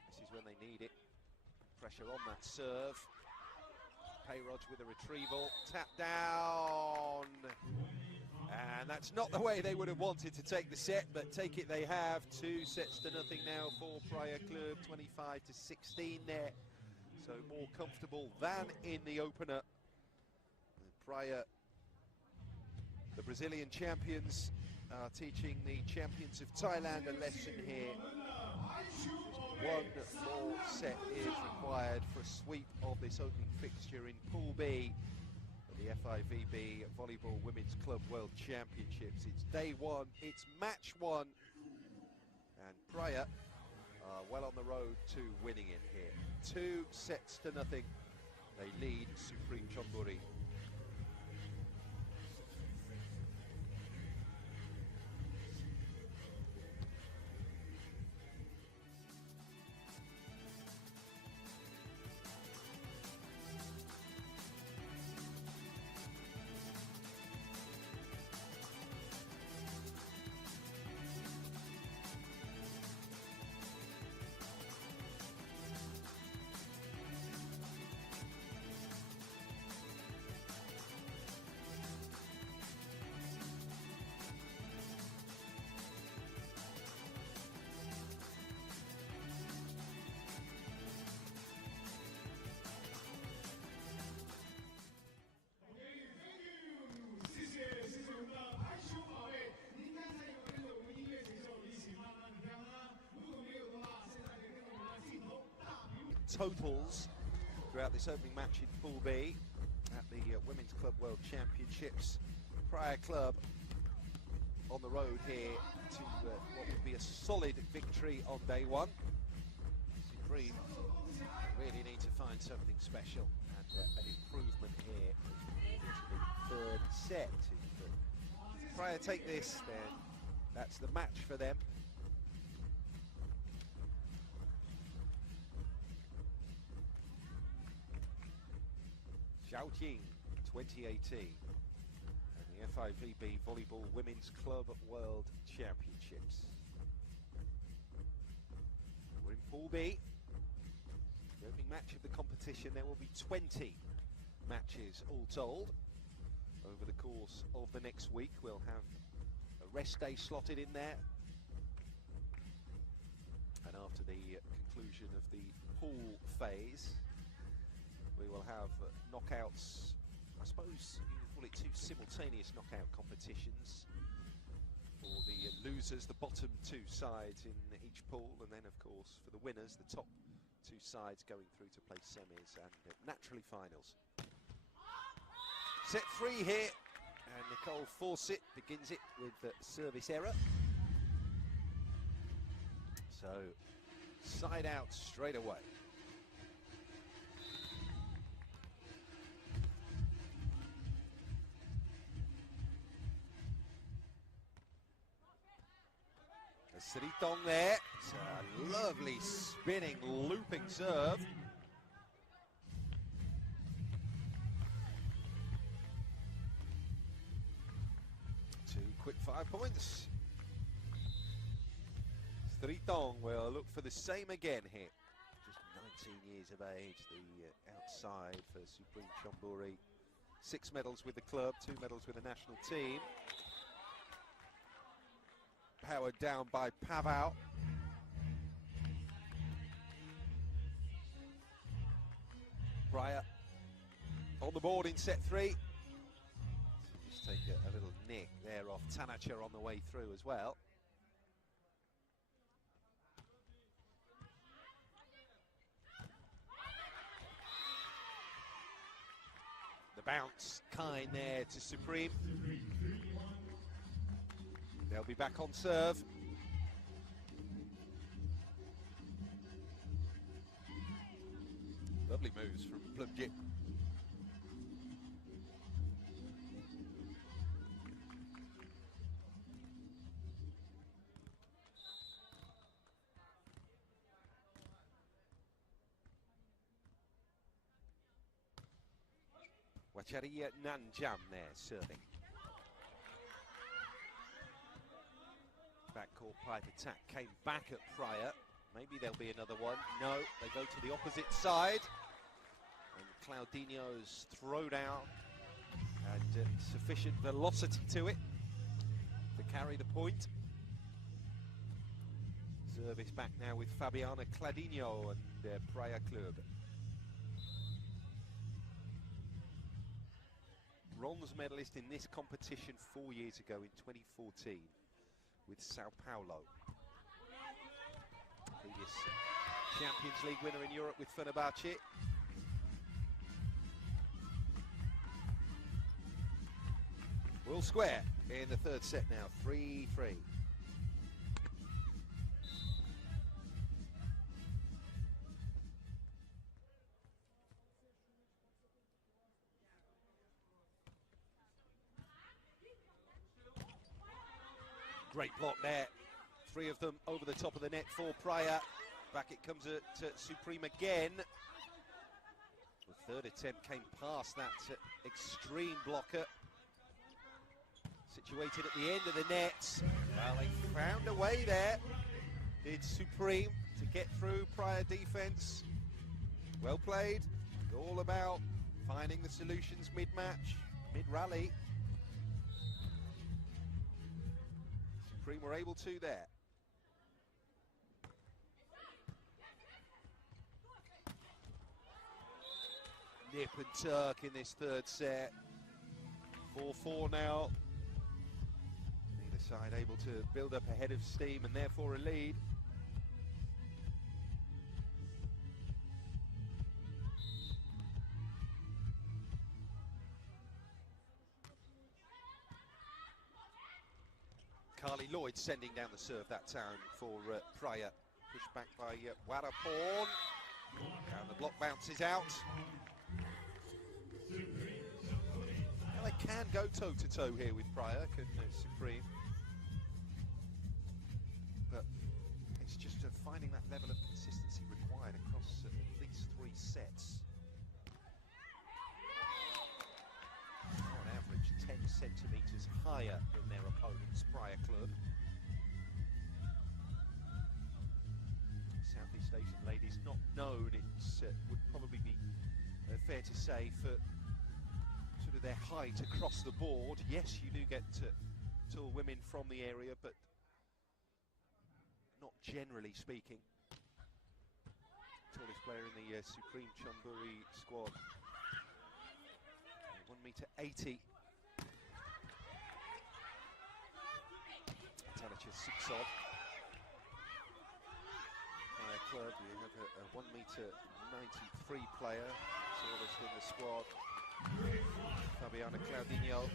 This is when they need it. Pressure on that serve. Payrod with a retrieval, tap down, and that's not the way they would have wanted to take the set, but take it they have. 2 sets to nothing now for Praia Club, 25 to 16 there, so more comfortable than in the opener. Praia, the Brazilian champions, are teaching the champions of Thailand a lesson here. One more set is required for a sweep of this opening fixture in Pool B of the FIVB Volleyball Women's Club World Championships. It's day 1, it's match 1, and Praia are well on the road to winning it here. 2 sets to nothing. They lead Supreme Chonburi. totals throughout this opening match in Pool B at the Women's Club World Championships. Praia Club on the road here to what would be a solid victory on day one. Supreme really need to find something special and an improvement here into the third set. If Praia take this, then that's the match for them. Xiaoqing 2018 and the FIVB Volleyball Women's Club World Championships. We're in Pool B. The opening match of the competition. There will be 20 matches all told. Over the course of the next week, we'll have a rest day slotted in there. And after the conclusion of the pool phase, we will have knockouts. I suppose you can call it two simultaneous knockout competitions for the losers, the bottom two sides in each pool, and then of course for the winners, the top two sides going through to play semis and naturally finals. Set 3 here, and Nicole Fawcett begins it with the service error. So side out straight away. Sritong there, it's a lovely spinning, looping serve. Two quick 5 points. Sritong will look for the same again here. Just 19 years of age, the outside for Supreme Chonburi. 6 medals with the club, 2 medals with the national team. Powered down by Pavao. Praia on the board in set 3. Just take a little nick there off Tanacher on the way through as well. The bounce kind there to Supreme. They'll be back on serve. Lovely moves from Clube. Wacharia Nanjam there serving. Backcourt pipe attack came back at Praia. Maybe there'll be another one. No, they go to the opposite side. And Claudinho's throw down and sufficient velocity to it to carry the point. Service back now with Fabiana Claudinho and Praia Club. Bronze medalist in this competition 4 years ago in 2014. With Sao Paulo. Previous Champions League winner in Europe with Fenerbahce. We'll square in the third set now, 3-3. Great block there. 3 of them over the top of the net for Praia. Back it comes at Supreme again. The third attempt came past that extreme blocker. Situated at the end of the net. Well, they found a way there. Did Supreme to get through Praia defense. Well played. All about finding the solutions mid-match, mid-rally. Supreme were able to there. Nip and tuck in this third set. 4-4 now. Neither side able to build up a head of steam and therefore a lead. Carly Lloyd sending down the serve that time for Praia. Pushed back by Waraporn. And the block bounces out. Now they can go toe-to-toe here with Praia, couldn't it, Supreme? But it's just finding that level of consistency required across at least 3 sets. On average, 10 centimetres higher than their opponents, Praia Club. Southeast Asian ladies not known, it would probably be fair to say, for sort of their height across the board. Yes, you do get tall women from the area, but not generally speaking. Tallest player in the Supreme Chonburi squad, 1m80. Tanacha Suksov. Praia Club, you have a 1m93 player, tallest in the squad, Fabiana Claudinho.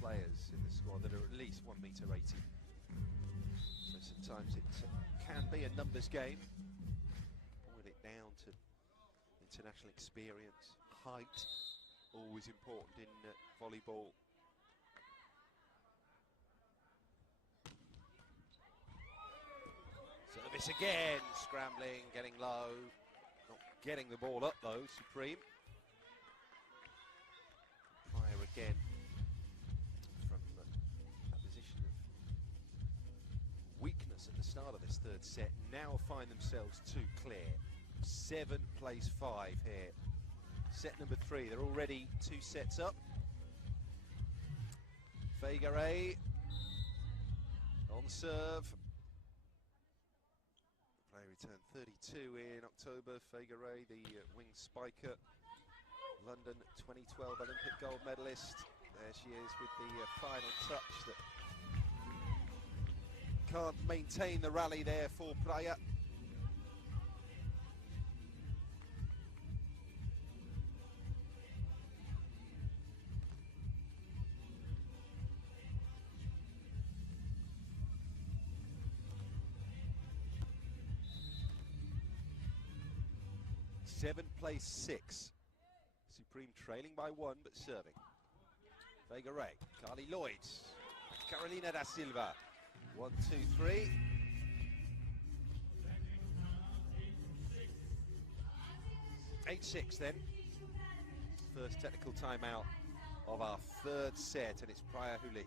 Players in the squad that are at least 1m80. So sometimes it can be a numbers game. Boil it down to international experience, height, always important in volleyball. Service again, scrambling, getting low, not getting the ball up though, Supreme. Praia again. Weakness at the start of this third set, now find themselves too clear. 7 plays 5 here. Set number 3, they're already 2 sets up. Fegare on serve. Player returned 32 in October. Fegare, the wing spiker, London 2012 Olympic gold medalist. There she is with the final touch that can't maintain the rally there for Praia. Seven plays 6. Supreme trailing by 1 but serving. Fegare, Carly Lloyd, Carolina da Silva. 1, 2, 3. Eight, 6 then. First technical timeout of our third set, and it's Praia who lead.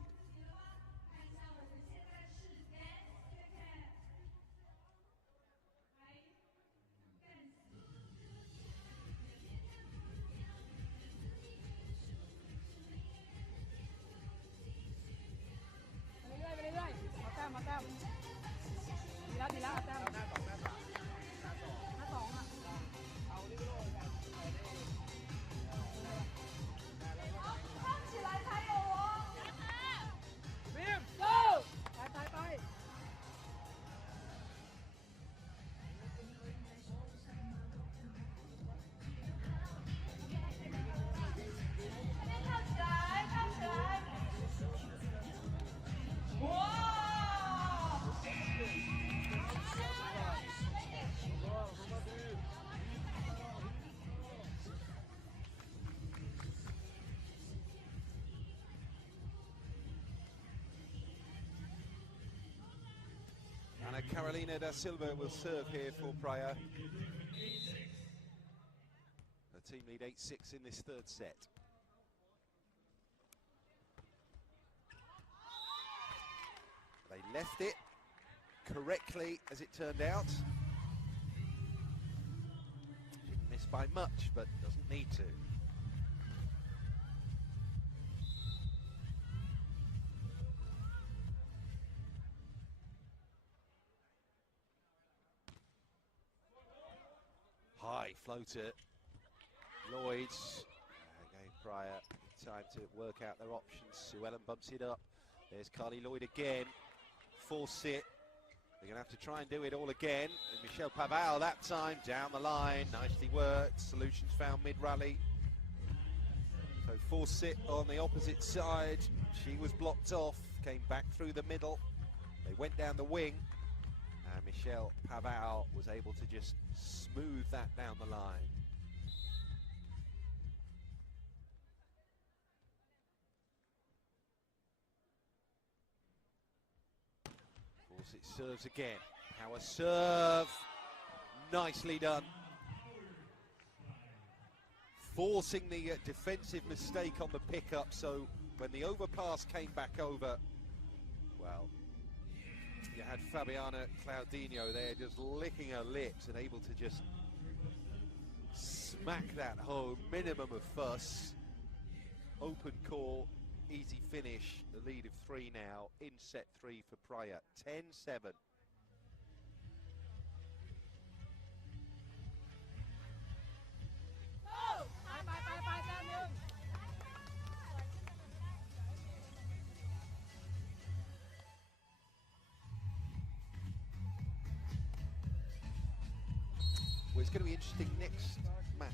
Carolina da Silva will serve here for Praia. The team lead 8-6 in this third set. They left it correctly, as it turned out. Didn't miss by much, but doesn't need to. High floater. Lloyds gave Praia time to work out their options. Sue Ellen bumps it up. There's Carly Lloyd again. Force it. They're going to have to try and do it all again. And Michelle Paval that time down the line. Nicely worked. Solutions found mid-rally. So force sit on the opposite side. She was blocked off. Came back through the middle. They went down the wing. And Michelle Paval was able to just smooth that down the line. It serves again. Power serve. Nicely done. Forcing the defensive mistake on the pickup, so when the overpass came back over, well, you had Fabiana Claudinho there just licking her lips and able to just smack that home. Minimum of fuss. Open court. Easy finish, the lead of 3 now in set 3 for Praia, 10-7. Well, it's going to be interesting next match,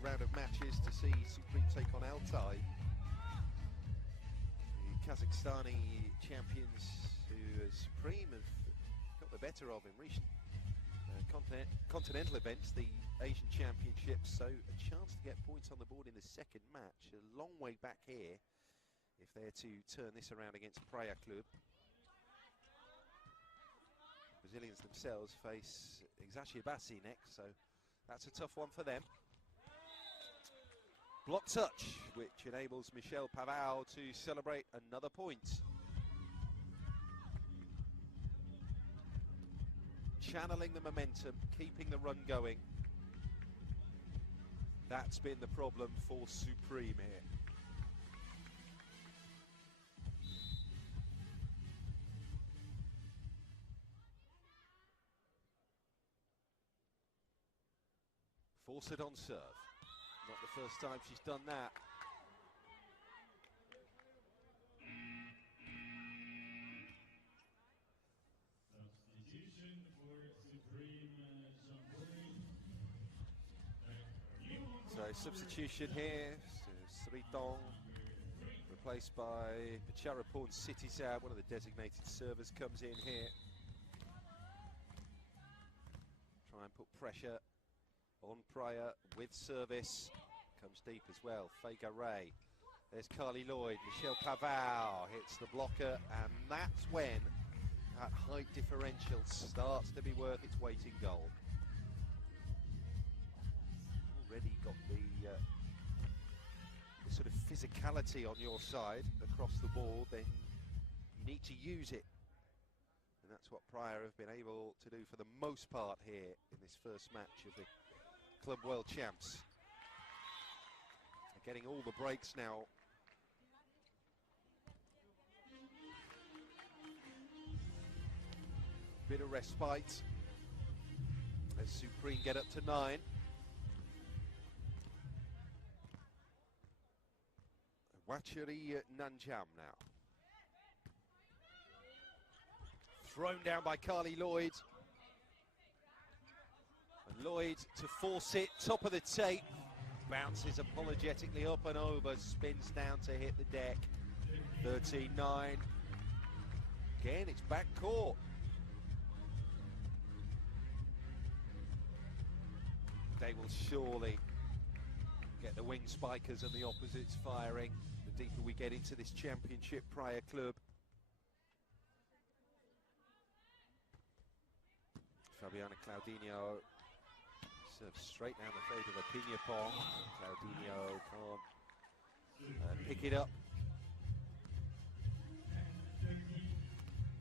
round of matches, to see Supreme take on Altai. Kazakhstani champions who Supreme have got the better of in recent continental events, the Asian Championships, so a chance to get points on the board in the second match. A long way back here if they're to turn this around against Praia Club. Brazilians themselves face Exachiabasi next, so that's a tough one for them. Block touch, which enables Michelle Paval to celebrate another point. Channeling the momentum, keeping the run going. That's been the problem for Supreme here. Force it on serve. Not the first time she's done that. Substitution for Supreme Chonburi. So substitution here. So Sritong replaced by Pacharapon Sitisab, one of the designated servers, comes in here. Try and put pressure on Praia with service. Comes deep as well. Faga Ray. There's Carly Lloyd. Michelle Paval hits the blocker, and that's when that height differential starts to be worth its weight in gold. Already got the sort of physicality on your side across the board, then you need to use it. And that's what Praia have been able to do for the most part here in this first match of the Club World Champs. They're getting all the breaks now. Bit of respite as Supreme get up to 9. Wachiri Nanjam now. Thrown down by Carly Lloyd. And Lloyd to force it, top of the tape. Bounces apologetically up and over, spins down to hit the deck. 13-9. Again, it's back court. They will surely get the wing spikers and the opposites firing the deeper we get into this championship. Praia Club. Fabiana Claudinho serves straight down the throat of a Pina Pong. Claudinho can't pick it up.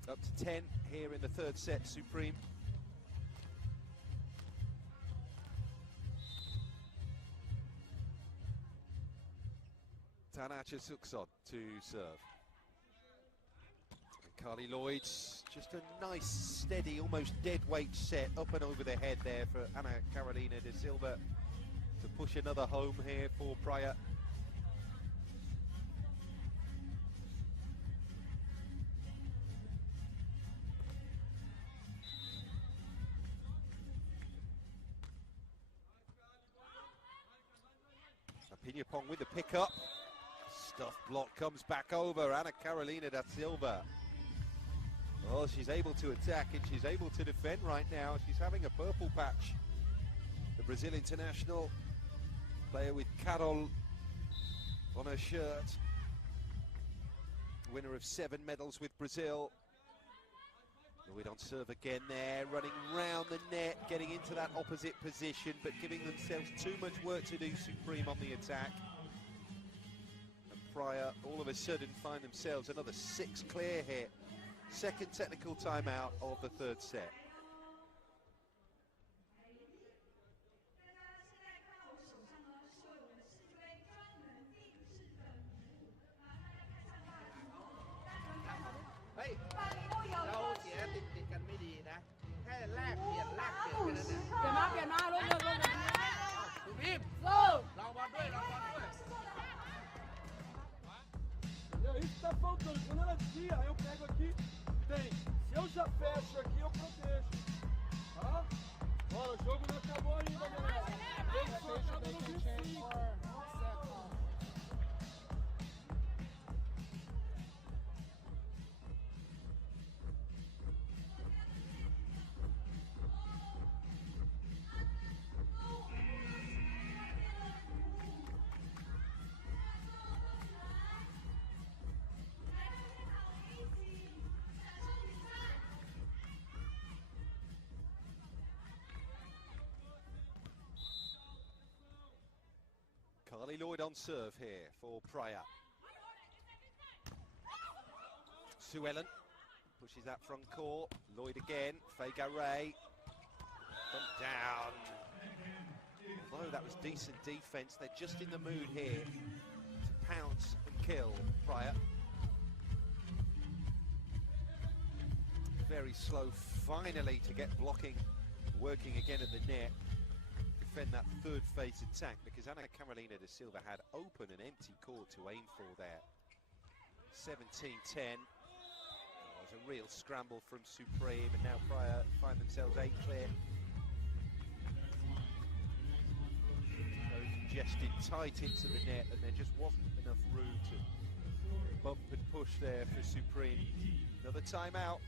Up to 10 here in the third set, Supreme. Tanacha Suksod to serve. And Carly Lloyd, just a nice, steady, almost dead weight set up and over the head there for Ana Carolina de Silva to push another home here for Praia. Pinapong with the pickup. Stuff block comes back over. Ana Carolina da Silva. Well, she's able to attack and she's able to defend right now. She's having a purple patch. The Brazil international player with Carol on her shirt. Winner of 7 medals with Brazil. Lloyd on serve again there, running round the net, getting into that opposite position, but giving themselves too much work to do. Supreme on the attack. And Praia all of a sudden find themselves another 6 clear here. Second technical timeout of the 3rd set. Hey, เราเสียติดกันไม่ดีนะแค่แลกเปลี่ยนแกันนะเปลี่ยนมาลงสุพีมลองบอลด้วยลองบอลด้วย É isso que tá faltando. Quando ela desvia, eu pego aqui, tem. Se eu já fecho aqui, eu protejo. Tá? Bora, o jogo não acabou ainda, galera. Tem que fechar no 25. Carly Lloyd on serve here for Praia. Sue Ellen pushes that front court. Lloyd again. Fegare. Bumped down. Although that was decent defense, they're just in the mood here to pounce and kill Praia. Very slow finally to get blocking working again at the net. Defend that 3rd phase attack because Ana Carolina da Silva had open and empty court to aim for there. 17-10. It was a real scramble from Supreme, and now Praia find themselves 8 clear. Very congested, tight into the net, and there just wasn't enough room to bump and push there for Supreme. Another timeout.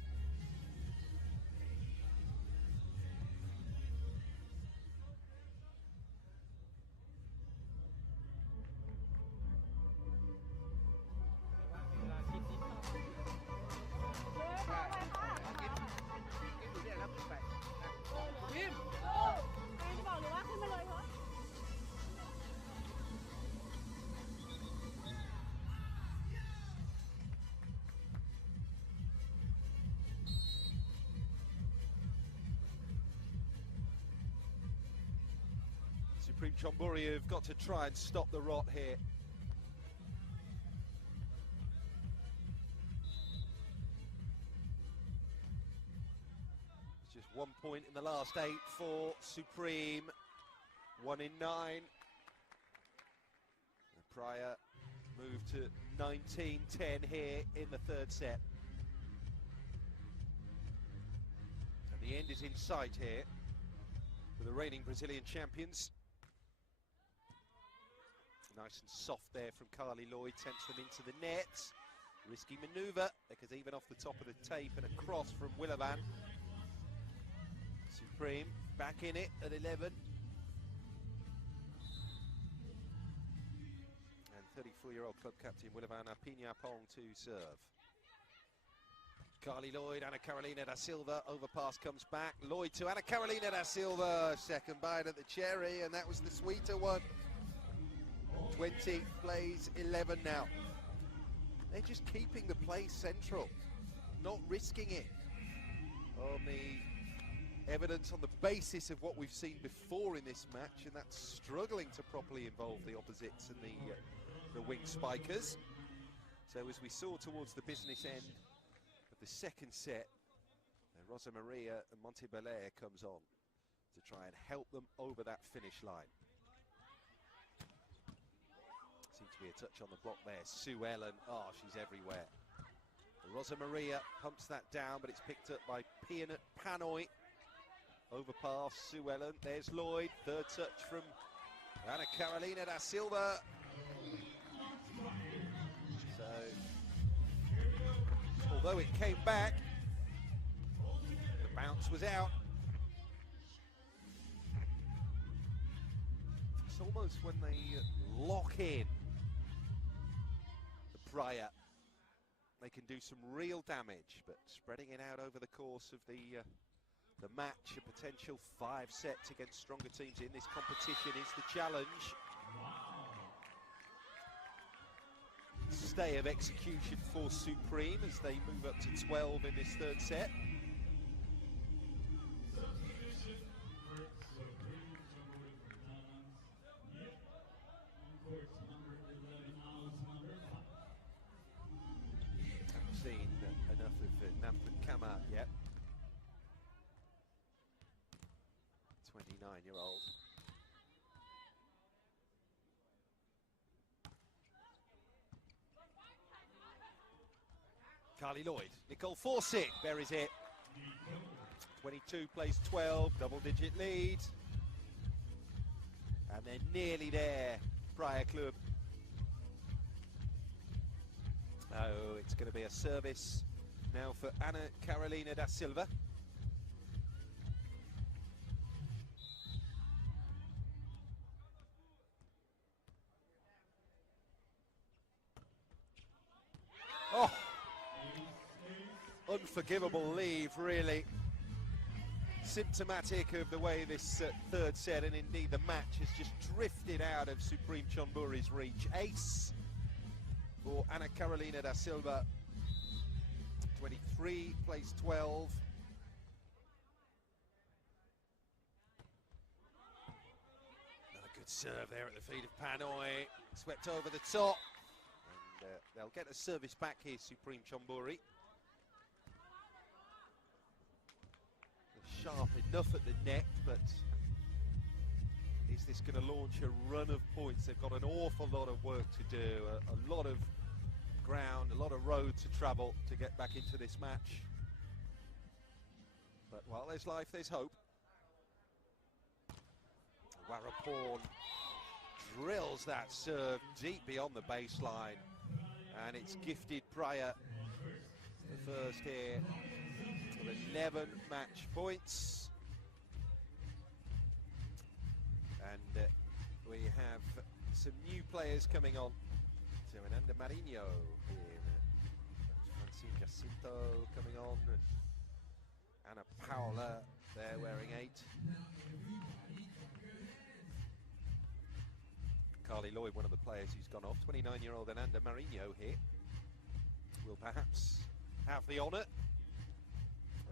Supreme Chonburi have got to try and stop the rot here. It's just 1 point in the last 8 for Supreme. 1 in 9. And Praia move to 19-10 here in the 3rd set. And the end is in sight here for the reigning Brazilian champions. Nice and soft there from Carly Lloyd, tempts them into the net. Risky manoeuvre, because even off the top of the tape and a cross from Willavan. Supreme back in it at 11. And 34-year-old club captain Willavan Pinapong to serve. Carly Lloyd, Ana Carolina da Silva, overpass comes back. Lloyd to Ana Carolina da Silva, second bite at the cherry, and that was the sweeter one. 20 plays 11 now. They're just keeping the play central, not risking it. On the evidence, on the basis of what we've seen before in this match, and that's struggling to properly involve the opposites and the wing spikers. So as we saw towards the business end of the 2nd set, Rosa Maria and Montebello comes on to try and help them over that finish line. Seems to be a touch on the block there. Sue Ellen, oh, she's everywhere. Rosa Maria pumps that down, but it's picked up by Panoy. Overpass, Sue Ellen. There's Lloyd. 3rd touch from Ana Carolina da Silva. So, although it came back, the bounce was out. It's almost when they lock in, the Praia, they can do some real damage, but spreading it out over the course of the match, a potential 5 sets against stronger teams in this competition is the challenge. Stay of execution for Supreme as they move up to 12 in this third set. Haven't seen enough of Nampan Kama yet. 29-year-old. Carly Lloyd, Nicole Fawcett buries it. 22 plays 12, double-digit lead. And they're nearly there, Praia Club. Oh, it's going to be a service now for Ana Carolina da Silva. Oh, unforgivable leave, really. Symptomatic of the way this third set and indeed the match has just drifted out of Supreme Chonburi's reach. Ace for Ana Carolina da Silva. 23 plays 12. Another good serve there at the feet of Panoi. Swept over the top. And they'll get a service back here, Supreme Chonburi. Sharp enough at the net, but is this going to launch a run of points? They've got an awful lot of work to do, a lot of ground, a lot of road to travel to get back into this match. But while there's life, there's hope. Warapon drills that serve deep beyond the baseline, and it's gifted Praia the first here. 11 match points, and we have some new players coming on. So Ananda Marinho here, Francine Jacinto coming on, Ana Paula there wearing 8. Carly Lloyd, one of the players who's gone off. 29-year-old Ananda Marinho here will perhaps have the honour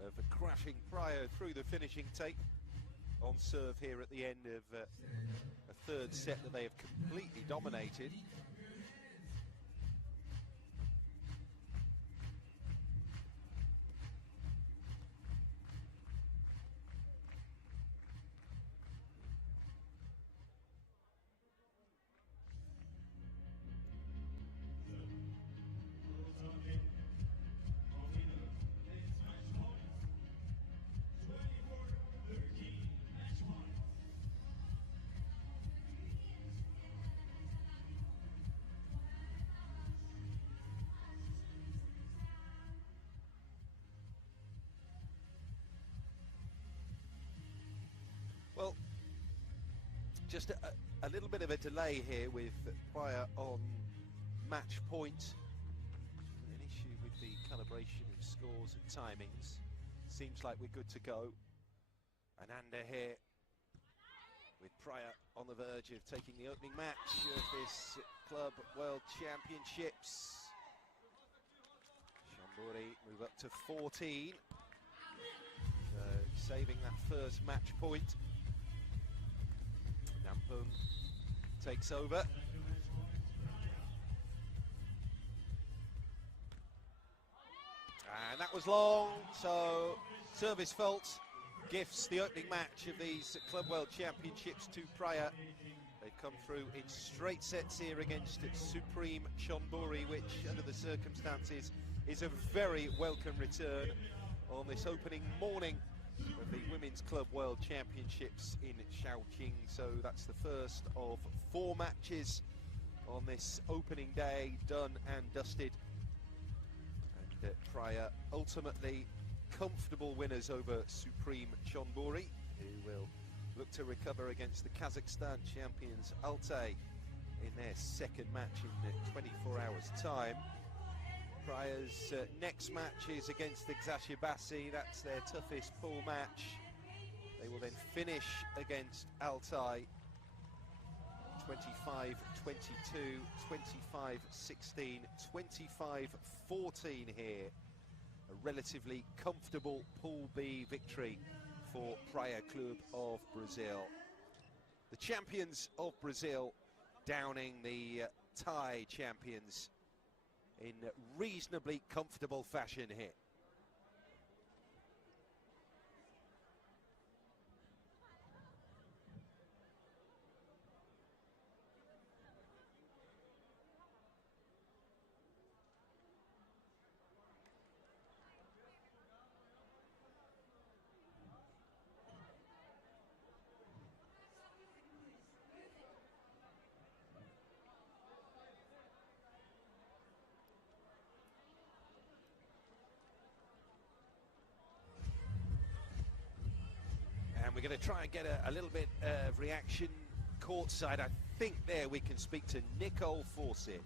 of crashing Praia through the finishing tape on serve here at the end of a third set that they have completely dominated. Well, just a little bit of a delay here with Praia on match point. An issue with the calibration of scores and timings. Seems like we're good to go. Ananda here with Praia on the verge of taking the opening match of this Club World Championships. Chonburi move up to 14. So saving that first match point. Nampan takes over. And that was long, so service fault gifts the opening match of these Club World Championships to Praia. They've come through in straight sets here against Supreme Chonburi, which under the circumstances is a very welcome return on this opening morning of the Women's Club World Championships in Shaoqing. So that's the first of 4 matches on this opening day, done and dusted. And Praia ultimately comfortable winners over Supreme Chonburi, who will look to recover against the Kazakhstan champions Altay in their second match in 24 hours time. Praya's next match is against the Xashibasi. That's their toughest pool match. They will then finish against Altay 25-22, 25-16, 25-14 here. A relatively comfortable Pool B victory for Praia Club of Brazil. The champions of Brazil downing the Thai champions in reasonably comfortable fashion here. And we're going to try and get a little bit of reaction courtside. I think there we can speak to Nicole Fawcett.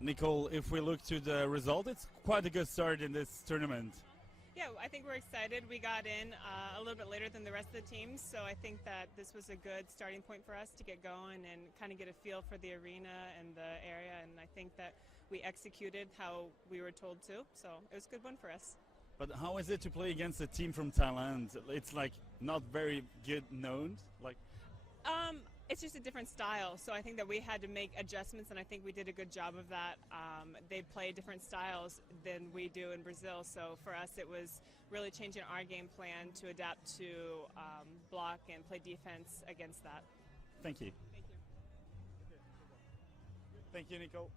Nicole, if we look to the result, it's quite a good start in this tournament. Yeah, I think we're excited. We got in a little bit later than the rest of the teams, so I think that this was a good starting point for us to get going and kind of get a feel for the arena and the area, and I think that we executed how we were told to, so it was a good one for us. But how is it to play against a team from Thailand? It's like not very good known. It's just a different style, so I think that we had to make adjustments, and I think we did a good job of that. They play different styles than we do in Brazil, so for us it was really changing our game plan to adapt to block and play defense against that. Thank you. Thank you. Thank you, Nicole.